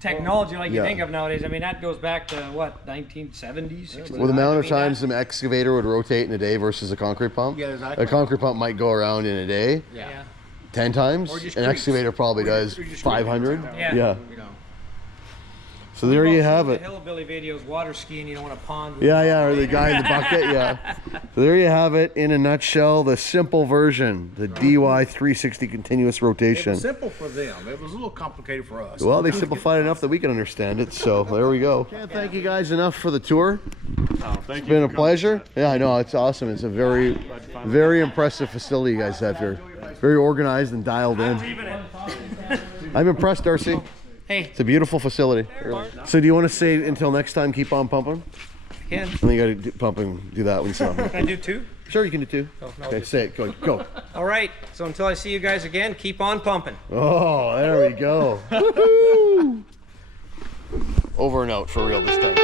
technology like you Yeah. think of nowadays. I mean, that goes back to what 1970s. Well, the amount of I mean, times an excavator would rotate in a day versus a concrete pump. Yeah, exactly. A concrete pump might go around in a day yeah. 10 times. Or just An creeps. excavator probably Or you- does or you just 500. creep. Yeah. Yeah. You know. So there you Well, have the it. hillbilly videos, water skiing. You don't want a pond. with- Yeah, or the guy in the bucket, yeah. So there you have it in a nutshell, the simple version, the DY 360 continuous It rotation. was simple for them. It was a little complicated for us. Well, they simplified enough that we can understand it, so there we go. Can't thank you guys enough for the tour. Thank It's been a pleasure. Yeah, I know, it's awesome. It's a very impressive facility you guys have here. Very organized and dialed in. I'm impressed, Darcy. Hey, It's a beautiful facility. So do you want to say until next time, keep on pumping? Ken, And then you got to do pumping, do that when you stop. can I do two? Sure, you can do two. Oh, no. Okay, say it. Go. Go. All right. So until I see you guys again, keep on pumping. Oh, there we go. Woohoo! Over and out for real this time.